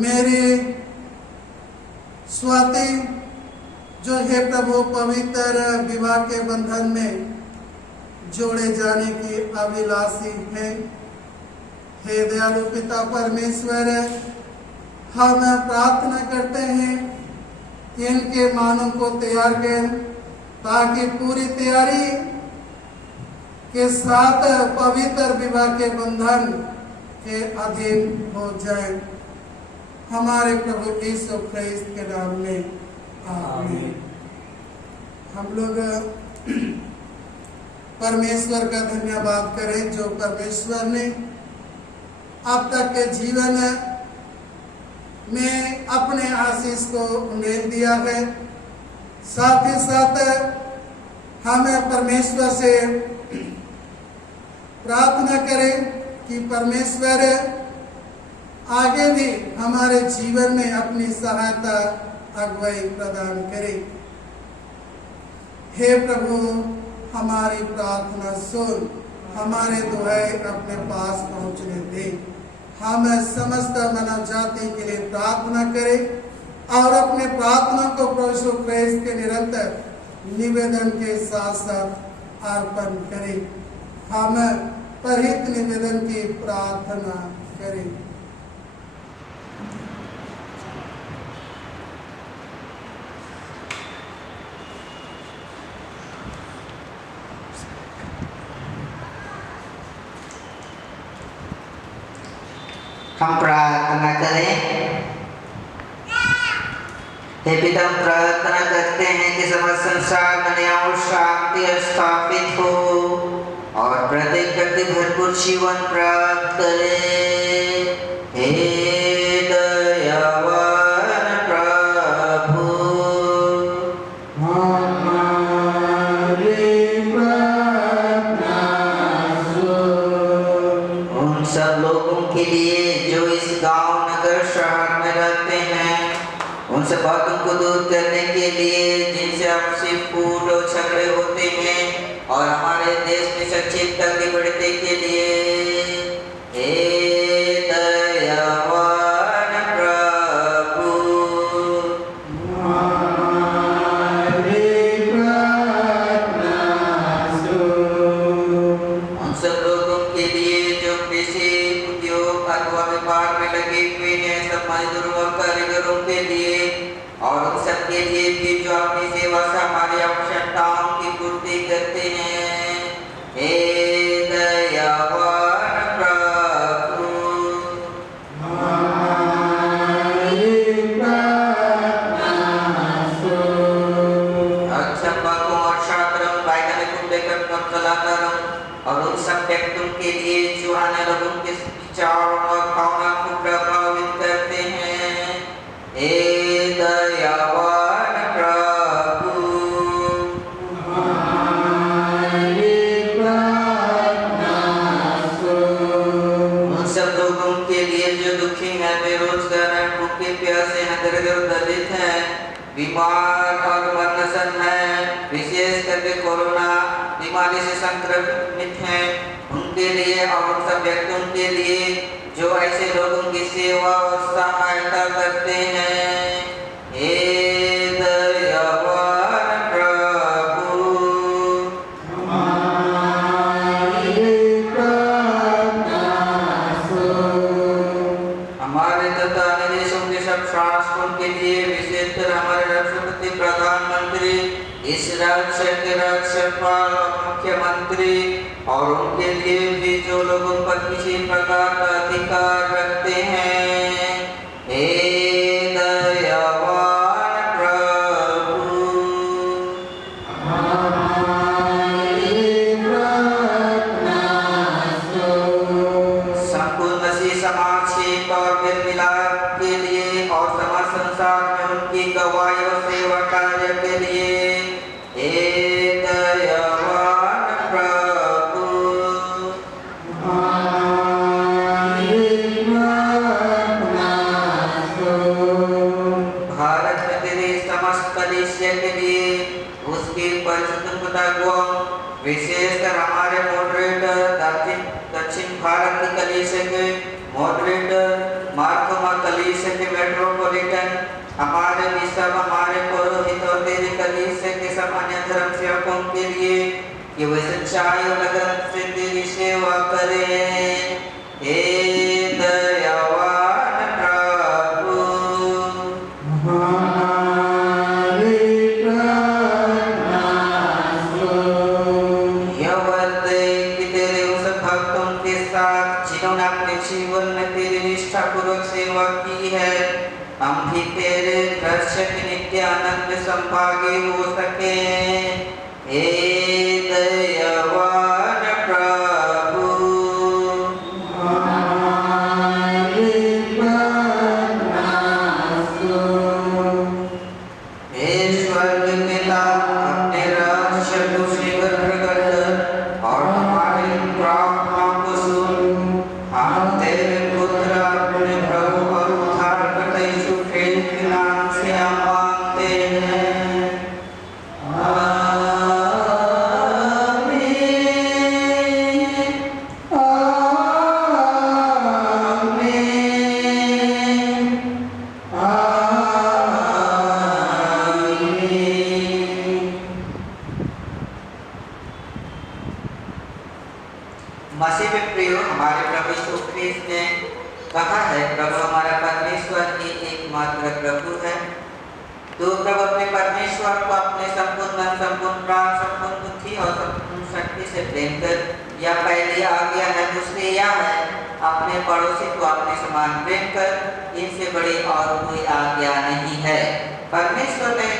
मेरी स्वाति जो हे प्रभु पवित्र विवाह के बंधन में जोड़े जाने की अभिलाषी हैं, हे दयालु पिता परमेश्वर, हम प्रार्थना करते हैं कि इनके मानों को तैयार करें, ताकि पूरी तैयारी के साथ पवित्र विवाह के बंधन के अधीन हो जाए। हमारे प्रभु यीशु क्रिस्त के नाम में आमीन। हम लोग परमेश्वर का धन्यवाद करें जो परमेश्वर ने अब तक के जीवन में अपने आशीष को उंडेल दिया है। साथ ही साथ हमें परमेश्वर से प्रार्थना करें कि परमेश्वर आगे भी हमारे जीवन में अपनी सहायता अगुवाई प्रदान करे। हे प्रभु, हमारी प्रार्थना सुन, हमारे दुआएं अपने पास पहुंचने दे। हम समस्त मानव जाति के लिए प्रार्थना करें और अपने प्रार्थना को प्रभु क्रिस्त के निरंतर निवेदन के साथ साथ अर्पण करें। हम परहित निवेदन की प्रार्थना करें। हम प्रार्थना करें। हे पिता, हम प्रार्थना करते हैं कि समस्त संसार में न्याय और शांति स्थापित हो और प्रत्येक व्यक्ति भरपूर जीवन प्राप्त करे। हे दयावान प्रभु, उन सब लोगों के लिए जो इस गांव, नगर, शहर में रहते हैं, उन सब बातों को दूर करने के लिए जिनसे आपसी फूट और झगड़े होते हैं, और हमारे देश में सच्चिता की बढ़ते के लिए हे दयावान प्रभु, उन सब लोगों के लिए जो कृषि उद्योग अथवा व्यापार में लगे हुए हैं, सब मजदूरों और कारीगरों के लिए, और उन सबके लिए भी जो अपनी सेवा से हमारी आवश्यकताओं की पूर्ति करते हैं। हे दयावान प्रभु, अध्यापकों और छात्रों, वैज्ञानिकों, लेखकों, कलाकारों और उन सब व्यक्तियों के लिए जो अन्य लोगों के विचारों और भावना को प्रभावित करते हैं। हे दयावान प्रभु, उन सब लोगों के लिए जो दुखी हैं, बेरोजगार हैं, भूखे प्यासे हैं, दरिद्र दलित हैं, बीमार और मरनसन हैं, विशेष करके कोरोना बीमारी से संक्रमित हैं, उनके लिए और उन सब व्यक्तियों के लिए जो ऐसे लोगों की सेवा और सहायता करते हैं। हे दयावान प्रभु, हमारे तथा अन्य देशों के सब शासकों के लिए, विशेषकर हमारे राष्ट्रपति, प्रधानमंत्री, इस राज्य के राज्यपाल और मुख्यमंत्री, और उनके लिए भी जो लोगों पर किसी प्रकार का अधिकार रखते हैं। हे दयावान प्रभु, संपूर्ण मसीह समाज के और मेल मिलाप के लिए और समाज संसार में उनकी गवाही और सेवा कार्य के लिए हे दयावान प्रभु, भारत में तेरे समस्त कलीसिया के लिए उसकी परिशुद्धता को, विशेषकर हमारे मॉडरेटर, दक्षिण भारत की कलीसिया के मॉडरेटर, मार्कोमा कलीसिया के मेट्रोपॉलिटन, हमारे बिशप, हमारे पुरोहित और तेरे कलीसिया के सामान्य धर्म सेवकों के लिए कि वे सच्चाई और लगन से तेरी सेवा करें। हे दयावान प्रभु, यह वर्ते कि तेरे उस भक्तों के साथ जिन्होंने अपने जीवन में तेरी निष्ठा पूर्वक सेवा की है, हम भी तेरे दृश्य के नित्य आनंद में संभागी हो सके। हे दयावान प्रभु, हे स्वर्ग पिता, अपने राज्य को शीघ्र प्रकट कर और हमारी प्रार्थना को सुन। हम तेरे पुत्र अपने प्रभु और उद्धारकर्ता यीशु ख्रीस्त के नाम से हम मांगते हैं। आमीन, आमीन, आमीन। मसीह में प्रिय, हमारे प्रभु यीशु ख्रीस्त ने कहा है, प्रभु हमारा परमेश्वर ही एकमात्र प्रभु है। तो प्रभु अपने परमेश्वर को अपने संपूर्ण मन, संपूर्ण प्राण, संपूर्ण बुद्धि और संपूर्ण शक्ति से प्रेम कर, यह पहली आज्ञा है। दूसरी यह है, अपने अपने पड़ोसी को अपने समान प्रेम कर, इनसे बड़ी और कोई आज्ञा नहीं है। परमेश्वर ने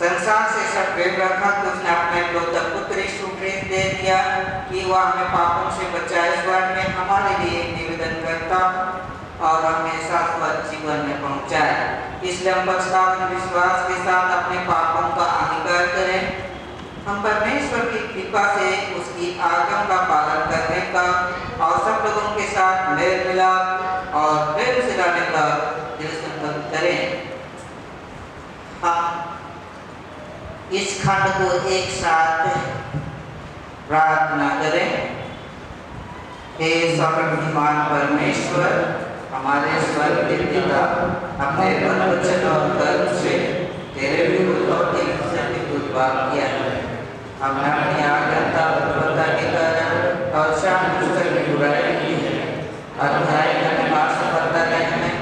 संसार से सब प्रेम रखा तो उसने अपने एकलौते पुत्र यीशु ख्रिस्त दे दिया कि वह हमें पापों से बचाए, इस बार में हमारे लिए निवेदन करता और हमें शाश्वत जीवन में पहुंचाए। इसलिए हम पछतावा विश्वास के साथ अपने पापों का अंगीकार करें। हम परमेश्वर की कृपा से उसकी आज्ञा का पालन करने का और सब लोगों के साथ मेल मिलाप और प्रेम से रहने का दिल संकल्प करें। हम इस खंड को एक साथ प्रार्थना करें। हे सर्वशक्तिमान परमेश्वर, हमारे स्वर्ग के पिता, अपने वचन और कर्म से तेरे विरुद्ध और तेरे विरुद्ध पाप किया है। हमने अपनी आज्ञा के कारण और शांति की बुराई की है, अध्याय करने सफलता नहीं है।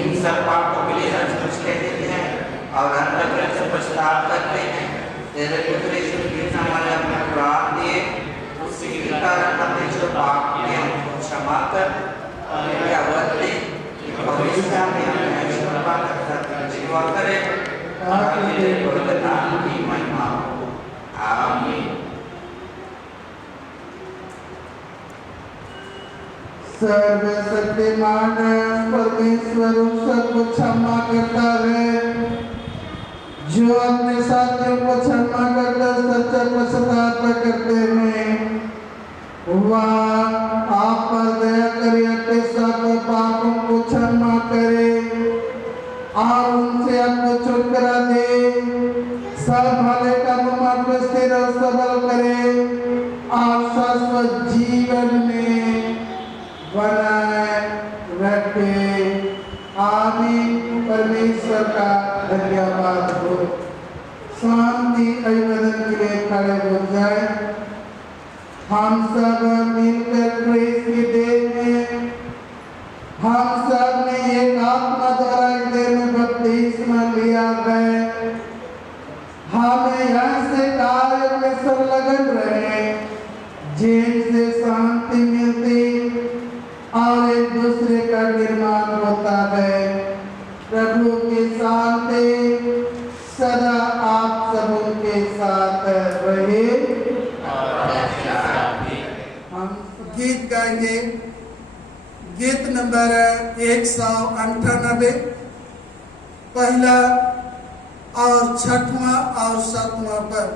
इन सब पापों के लिए हम कहते हैं और अंतःकरण से पछतावा करते हैं। तेरे पुत्र यीशु मसीह हमारे अपने प्राण दिए, उसके कारण हमने जो पाप किए उनको क्षमा कर हमें अवध दे और इस काम में हमें क्षमा कर जीवा करे ताकि तेरे पवित्र नाम की महिमा हो। आमीन। सर्वशक्तिमान परमेश्वर उन सबको क्षमा करता है जो अपने साथियों को क्षमा करकर सच्चा पश्चाताप करते हैं। वह आप पर दया करे, अपने सब पापों को क्षमा करे और उनसे आपको छुटकारा दे, सब भले कर्म में स्थिर और सबल करे और शाश्वत जीवन में बनाए रखे। आमीन। परमेश्वर का धन्यवाद हो। शांति अभिवादन के लिए खड़े हो जाए। हम सब मिलकर क्रिस्त की देह में, हम सब ने एक आत्मा द्वारा एक देह में बपतिस्मा लिया है। हमें यहाँ से कार्य में संलग्न रहे जिनसे शांति मिलती और एक दूसरे का निर्माण होता है। प्रभु की शांति सदा आप सबों के साथ रहे। हम गीत गाएंगे, गीत नंबर 198, पहला और छठवां और सातवां पर।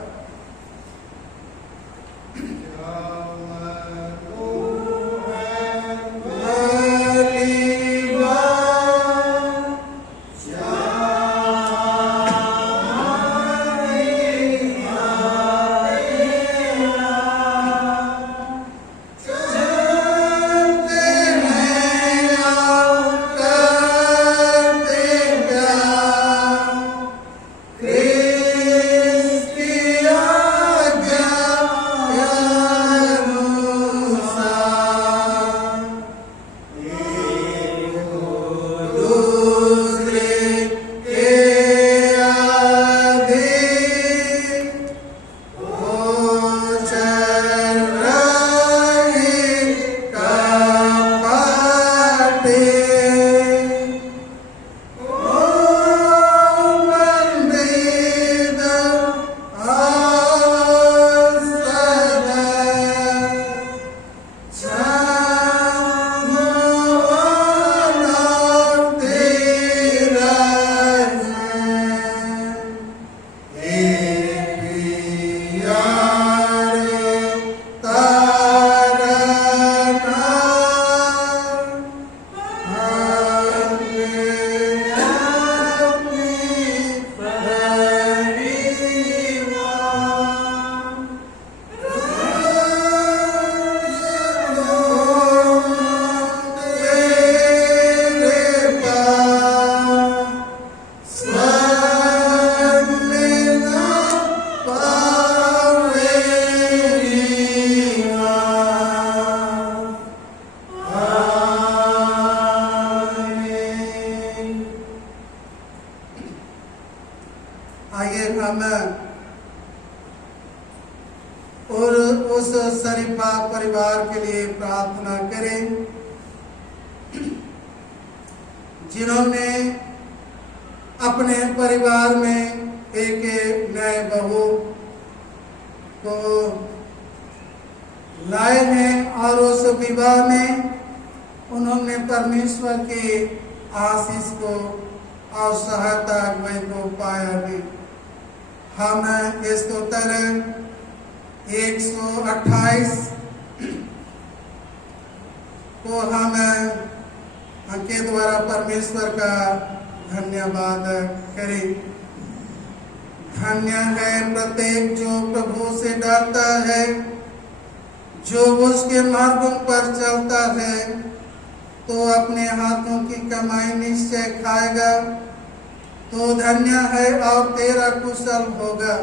और उस शरीफा परिवार के लिए प्रार्थना करें जिन्होंने अपने परिवार में एक नए बहू को लाए हैं और उस विवाह में उन्होंने परमेश्वर के आशीष को और सहायता अगुवाई को पाया है। हम स्तोत्र 128 को हम के द्वारा परमेश्वर का धन्यवाद करें। धन्य है प्रत्येक जो प्रभु से डरता है, जो उसके मार्गों पर चलता है, तो अपने हाथों की कमाई निश्चय खाएगा। तो धन्य है और तेरा कुशल होगा।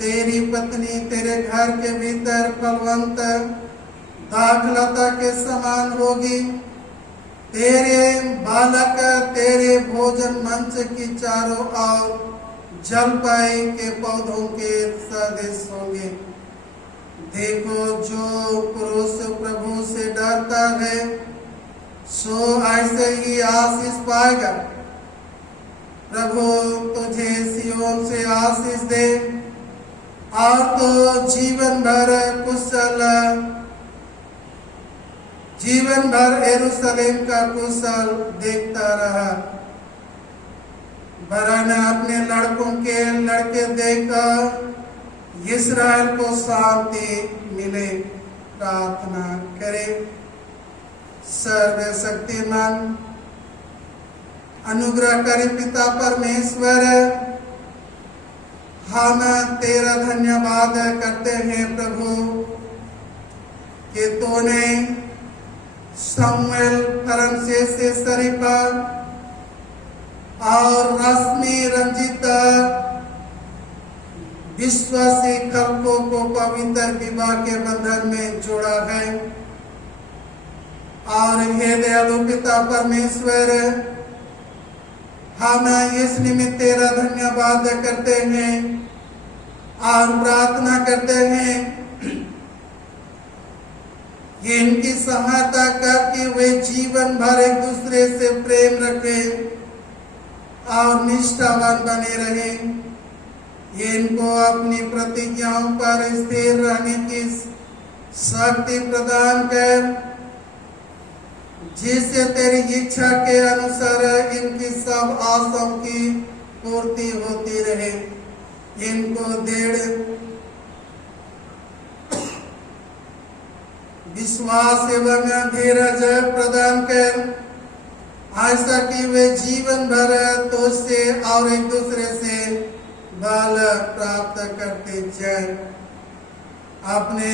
तेरी पत्नी तेरे घर के भीतर फलवंत दाखलता के समान होगी। तेरे बालक तेरे भोजन मंच की चारों ओर जलपाई के पौधों के सदृश होंगे। देखो, जो पुरुष प्रभु से डरता है सो ऐसे ही आशीष पाएगा। प्रभु तुझे सियोन से आशीष दे और तो जीवन भर यरूशलेम का कुशल देखता रहा। वरन अपने लड़कों के लड़के देखकर इस्राएल को शांति मिले। प्रार्थना करें। सर्वशक्तिमान अनुग्रहकारी पिता परमेश्वर, हम तेरा धन्यवाद करते हैं प्रभु कि तूने शमूएल फरनसेस से शरीफा और रश्मि रंजित विश्वासी खलकों को पवित्र विवाह के बंधन में जोड़ा है। और हे दयालु पिता परमेश्वर, हम इस निमित्त तेरा धन्यवाद करते हैं और प्रार्थना करते हैं कि इनकी सहायता करके वे जीवन भर एक दूसरे से प्रेम रखें और निष्ठावान बने रहें। इनको अपनी प्रतिज्ञाओं पर स्थिर रहने की शक्ति प्रदान कर, जिससे तेरी इच्छा के अनुसार इनकी सब आशाओं की पूर्ति होती रहे। इनको दृढ़ विश्वास एवं धीरज प्रदान कर, ऐसा कि वे जीवन भर तुझसे और एक दूसरे से बल प्राप्त करते जाए। अपने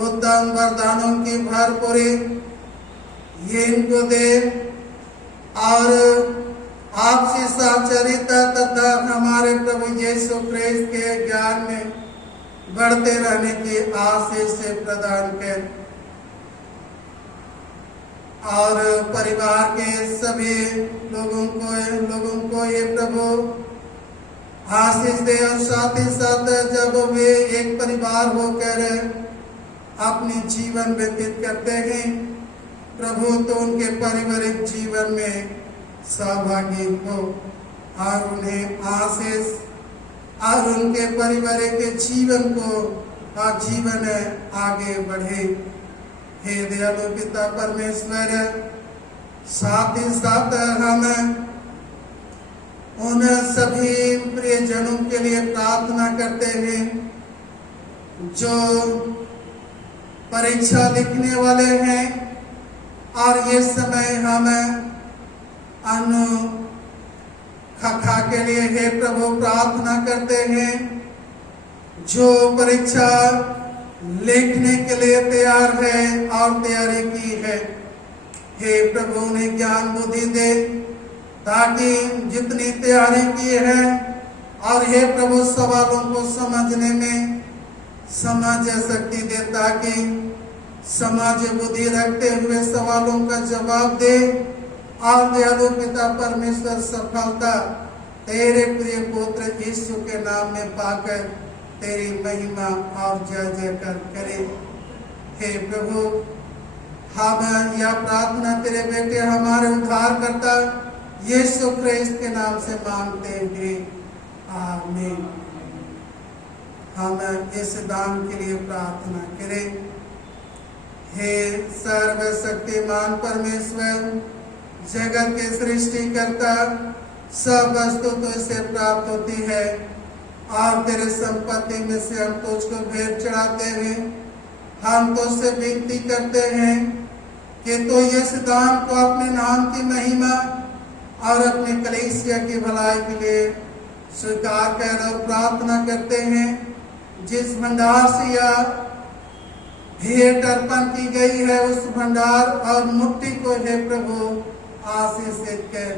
उत्तम वरदानों की भरपूरी ये इनको दे और आपसी साचरिता तथा हमारे प्रभु यीशु ख्रिस्त के ज्ञान में बढ़ते रहने की आशीष से प्रदान कर। और परिवार के सभी लोगों को ये प्रभु आशीष दे। और साथ ही साथ जब वे एक परिवार होकर अपने जीवन व्यतीत करते हैं प्रभु, तो उनके पारिवारिक जीवन में सहभागी हो और उन्हें आशीष और उनके पारिवारिक जीवन को जीवन आगे बढ़े। हे दयालु पिता परमेश्वर, साथ ही साथ हम उन सभी प्रियजनों के लिए प्रार्थना करते हैं जो परीक्षा लिखने वाले हैं। और ये समय हम खा के लिए हे प्रभु प्रार्थना करते हैं जो परीक्षा लिखने के लिए तैयार है और तैयारी की है। हे प्रभु उन्हें ज्ञान बुद्धि दे ताकि जितनी तैयारी की है, और हे प्रभु सवालों को समझने में समझ शक्ति दे ताकि समझ बुद्धि रखते हुए सवालों का जवाब दे। और दयालु पिता परमेश्वर सफलता तेरे प्रिय पुत्र यीशु के नाम में पाकर तेरी महिमा और जय जयकार करे। हे प्रभु, हम यह प्रार्थना तेरे बेटे हमारे उद्धार करता यीशु ख्रिस्त के नाम से मांगते हैं, आमीन। हम इस दान के लिए प्रार्थना करें। हे सर्वशक्तिमान परमेश्वर, जगत के सृष्टिकर्ता, सब वस्तु तुझसे प्राप्त होती है और तेरे संपत्ति में से हम तुझको भेंट चढ़ाते हैं। हम तुझसे विनती करते हैं कि तू इस दान को अपने नाम की महिमा और अपने कलीसिया की भलाई के लिए स्वीकार कर और प्रार्थना करते हैं। जिस भंडार से यह भेंट अर्पण की गई है उस भंडार और मुट्ठी को हे प्रभु आशीषित कर,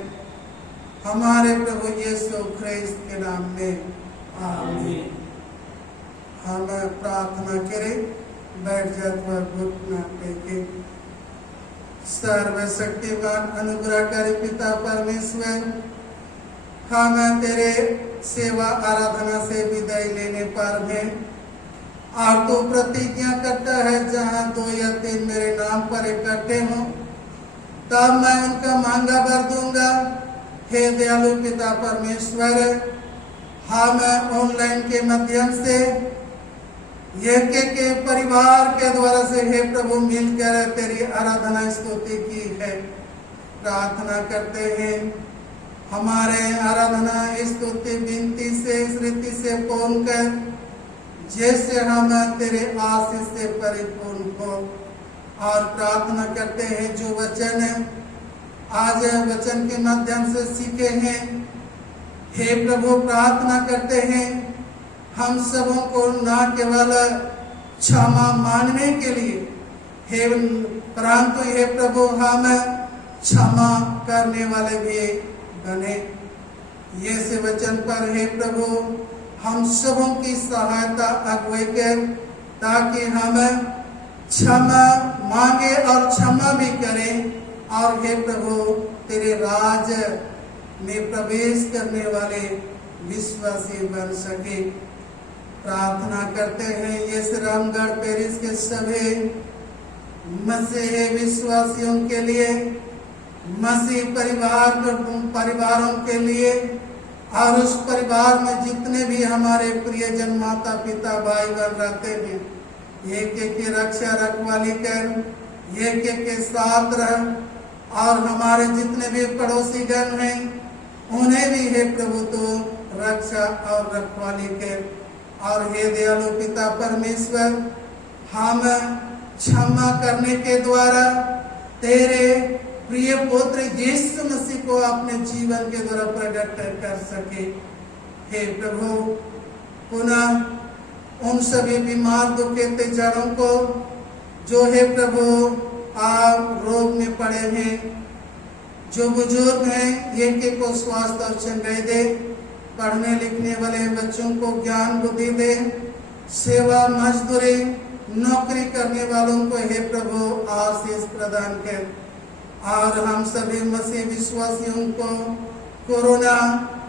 हमारे प्रभु यीशु ख्रिस्त के नाम में, आमीन। हम प्रार्थना करें, बैठ जाते घुटना टेके। सर्वशक्तिमान अनुग्रहकारी पिता परमेश्वर, हम तेरे सेवा आराधना से विदाई लेने पर हैं और तू प्रतिज्ञा करता है जहाँ 2 या 3 मेरे नाम पर इकट्ठे हों तब मैं उनका मांगा भर दूंगा। हे दयालु पिता परमेश्वर, हम ऑनलाइन के माध्यम से के परिवार के द्वारा से हे प्रभु मिलकर तेरी आराधना स्तुति की है। प्रार्थना करते हैं हमारे आराधना स्तुति विनती से स्मृति से पूर्ण कर, जैसे हम तेरे आशीष से परिपूर्ण हो। और प्रार्थना करते हैं जो वचन आज वचन के माध्यम से सीखे हैं, हे प्रभु प्रार्थना करते हैं हम सबों को न केवल क्षमा मांगने के लिए हे परंतु हे प्रभु हम क्षमा करने वाले भी बने। ये से वचन पर हे प्रभु हम सबों की सहायता अगुवाई कर, ताकि हम क्षमा मांगे और क्षमा भी करें और हे प्रभु तेरे राज में प्रवेश करने वाले विश्वासी बन सके। प्रार्थना करते हैं ये रामगढ़ पेरिस के सभी मसीही विश्वासियों के लिए, मसीह परिवारों के लिए और उस परिवार में जितने भी हमारे प्रियजन माता पिता भाई बहन रहते हैं, एक एक की रक्षा रखवाली कर, एक एक के साथ रह और हमारे जितने भी पड़ोसी गण हैं उन्हें भी हे प्रभु तो रक्षा और रखवाली कर। और हे दयालु पिता परमेश्वर, हम क्षमा करने के द्वारा तेरे प्रिय पुत्र यीशु मसीह को अपने जीवन के द्वारा प्रकट कर सके। हे प्रभु पुनः उन सभी बीमार दुखित जनों को जो हे प्रभु आप रोग में पड़े हैं, जो बुजुर्ग हैं, ये को स्वास्थ्य और चंगाई दे, पढ़ने लिखने वाले बच्चों को ज्ञान बुद्धि दे, सेवा मजदूरी नौकरी करने वालों को हे प्रभु आशीष प्रदान कर। और हम सभी मसीह विश्वासियों को कोरोना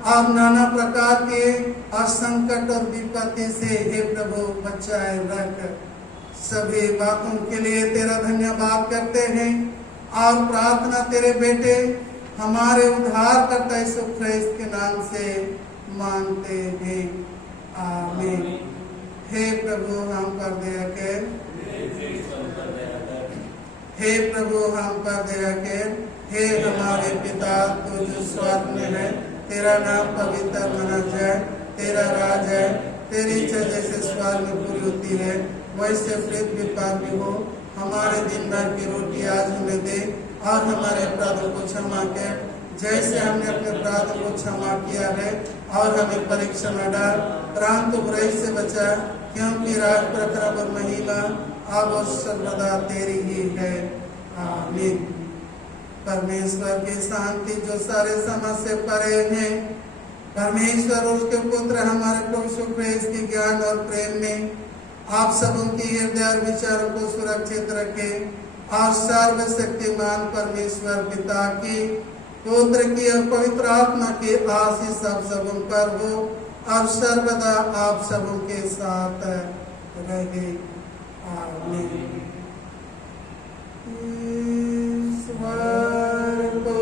और नाना प्रकार के असंकट और विपत्ति से हे प्रभु बचाए रख। सभी बातों के लिए तेरा धन्यवाद करते हैं और प्रार्थना तेरे बेटे हमारे उद्धारकर्ता यीशु ख्रिस्त के नाम से मानते हैं, आमीन। हे प्रभु हम पर दया कर, हे प्रभु हम पर दया कर। हे हमारे पिता तू जो स्वर्ग में है, तेरा नाम पवित्र माना जाए, तेरा राज है, तेरी इच्छा जैसे स्वर्ग में पूरी होती है वैसे पृथ्वी पर भी हो। हमारे दिन भर की रोटी आज हमें दे और हमारे अपराधों को क्षमा कर जैसे हमने अपने अपराधों को क्षमा किया है, और हमें परीक्षा में डाल परंतु बुराई से बचा, क्योंकि राज प्रताप और महिमा अब और सर्वदा तेरी ही है, आमीन। परमेश्वर की शांति जो सारे समझ से परे हैं, परमेश्वर और उसके पुत्र हमारे प्रभु यीशु ख्रिस्त के ज्ञान और प्रेम में आप सबों की हृदय और विचारों को सुरक्षित रखे और सर्वशक्तिमान परमेश्वर पिता की, पुत्र की और पवित्र आत्मा की आशीष आप सबों पर हो और सर्वदा आप सबों के साथ रहे, आमीन। ईश्वर को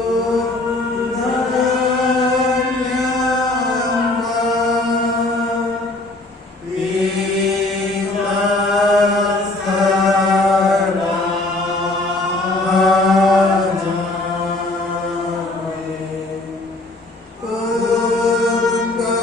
धन्यवाद। पिता सदा जाए। उनको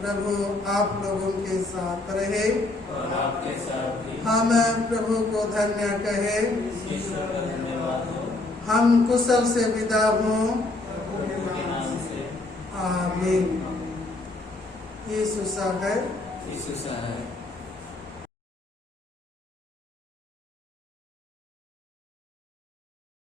प्रभु आप लोगों के साथ रहे और आपके साथ भी हम प्रभु को धन्य कहे। ईश्वर का धन्यवाद हो। हम कुशल से विदा हों। प्रभु के नाम से आमीन। यीशु सा है। यीशु सा है।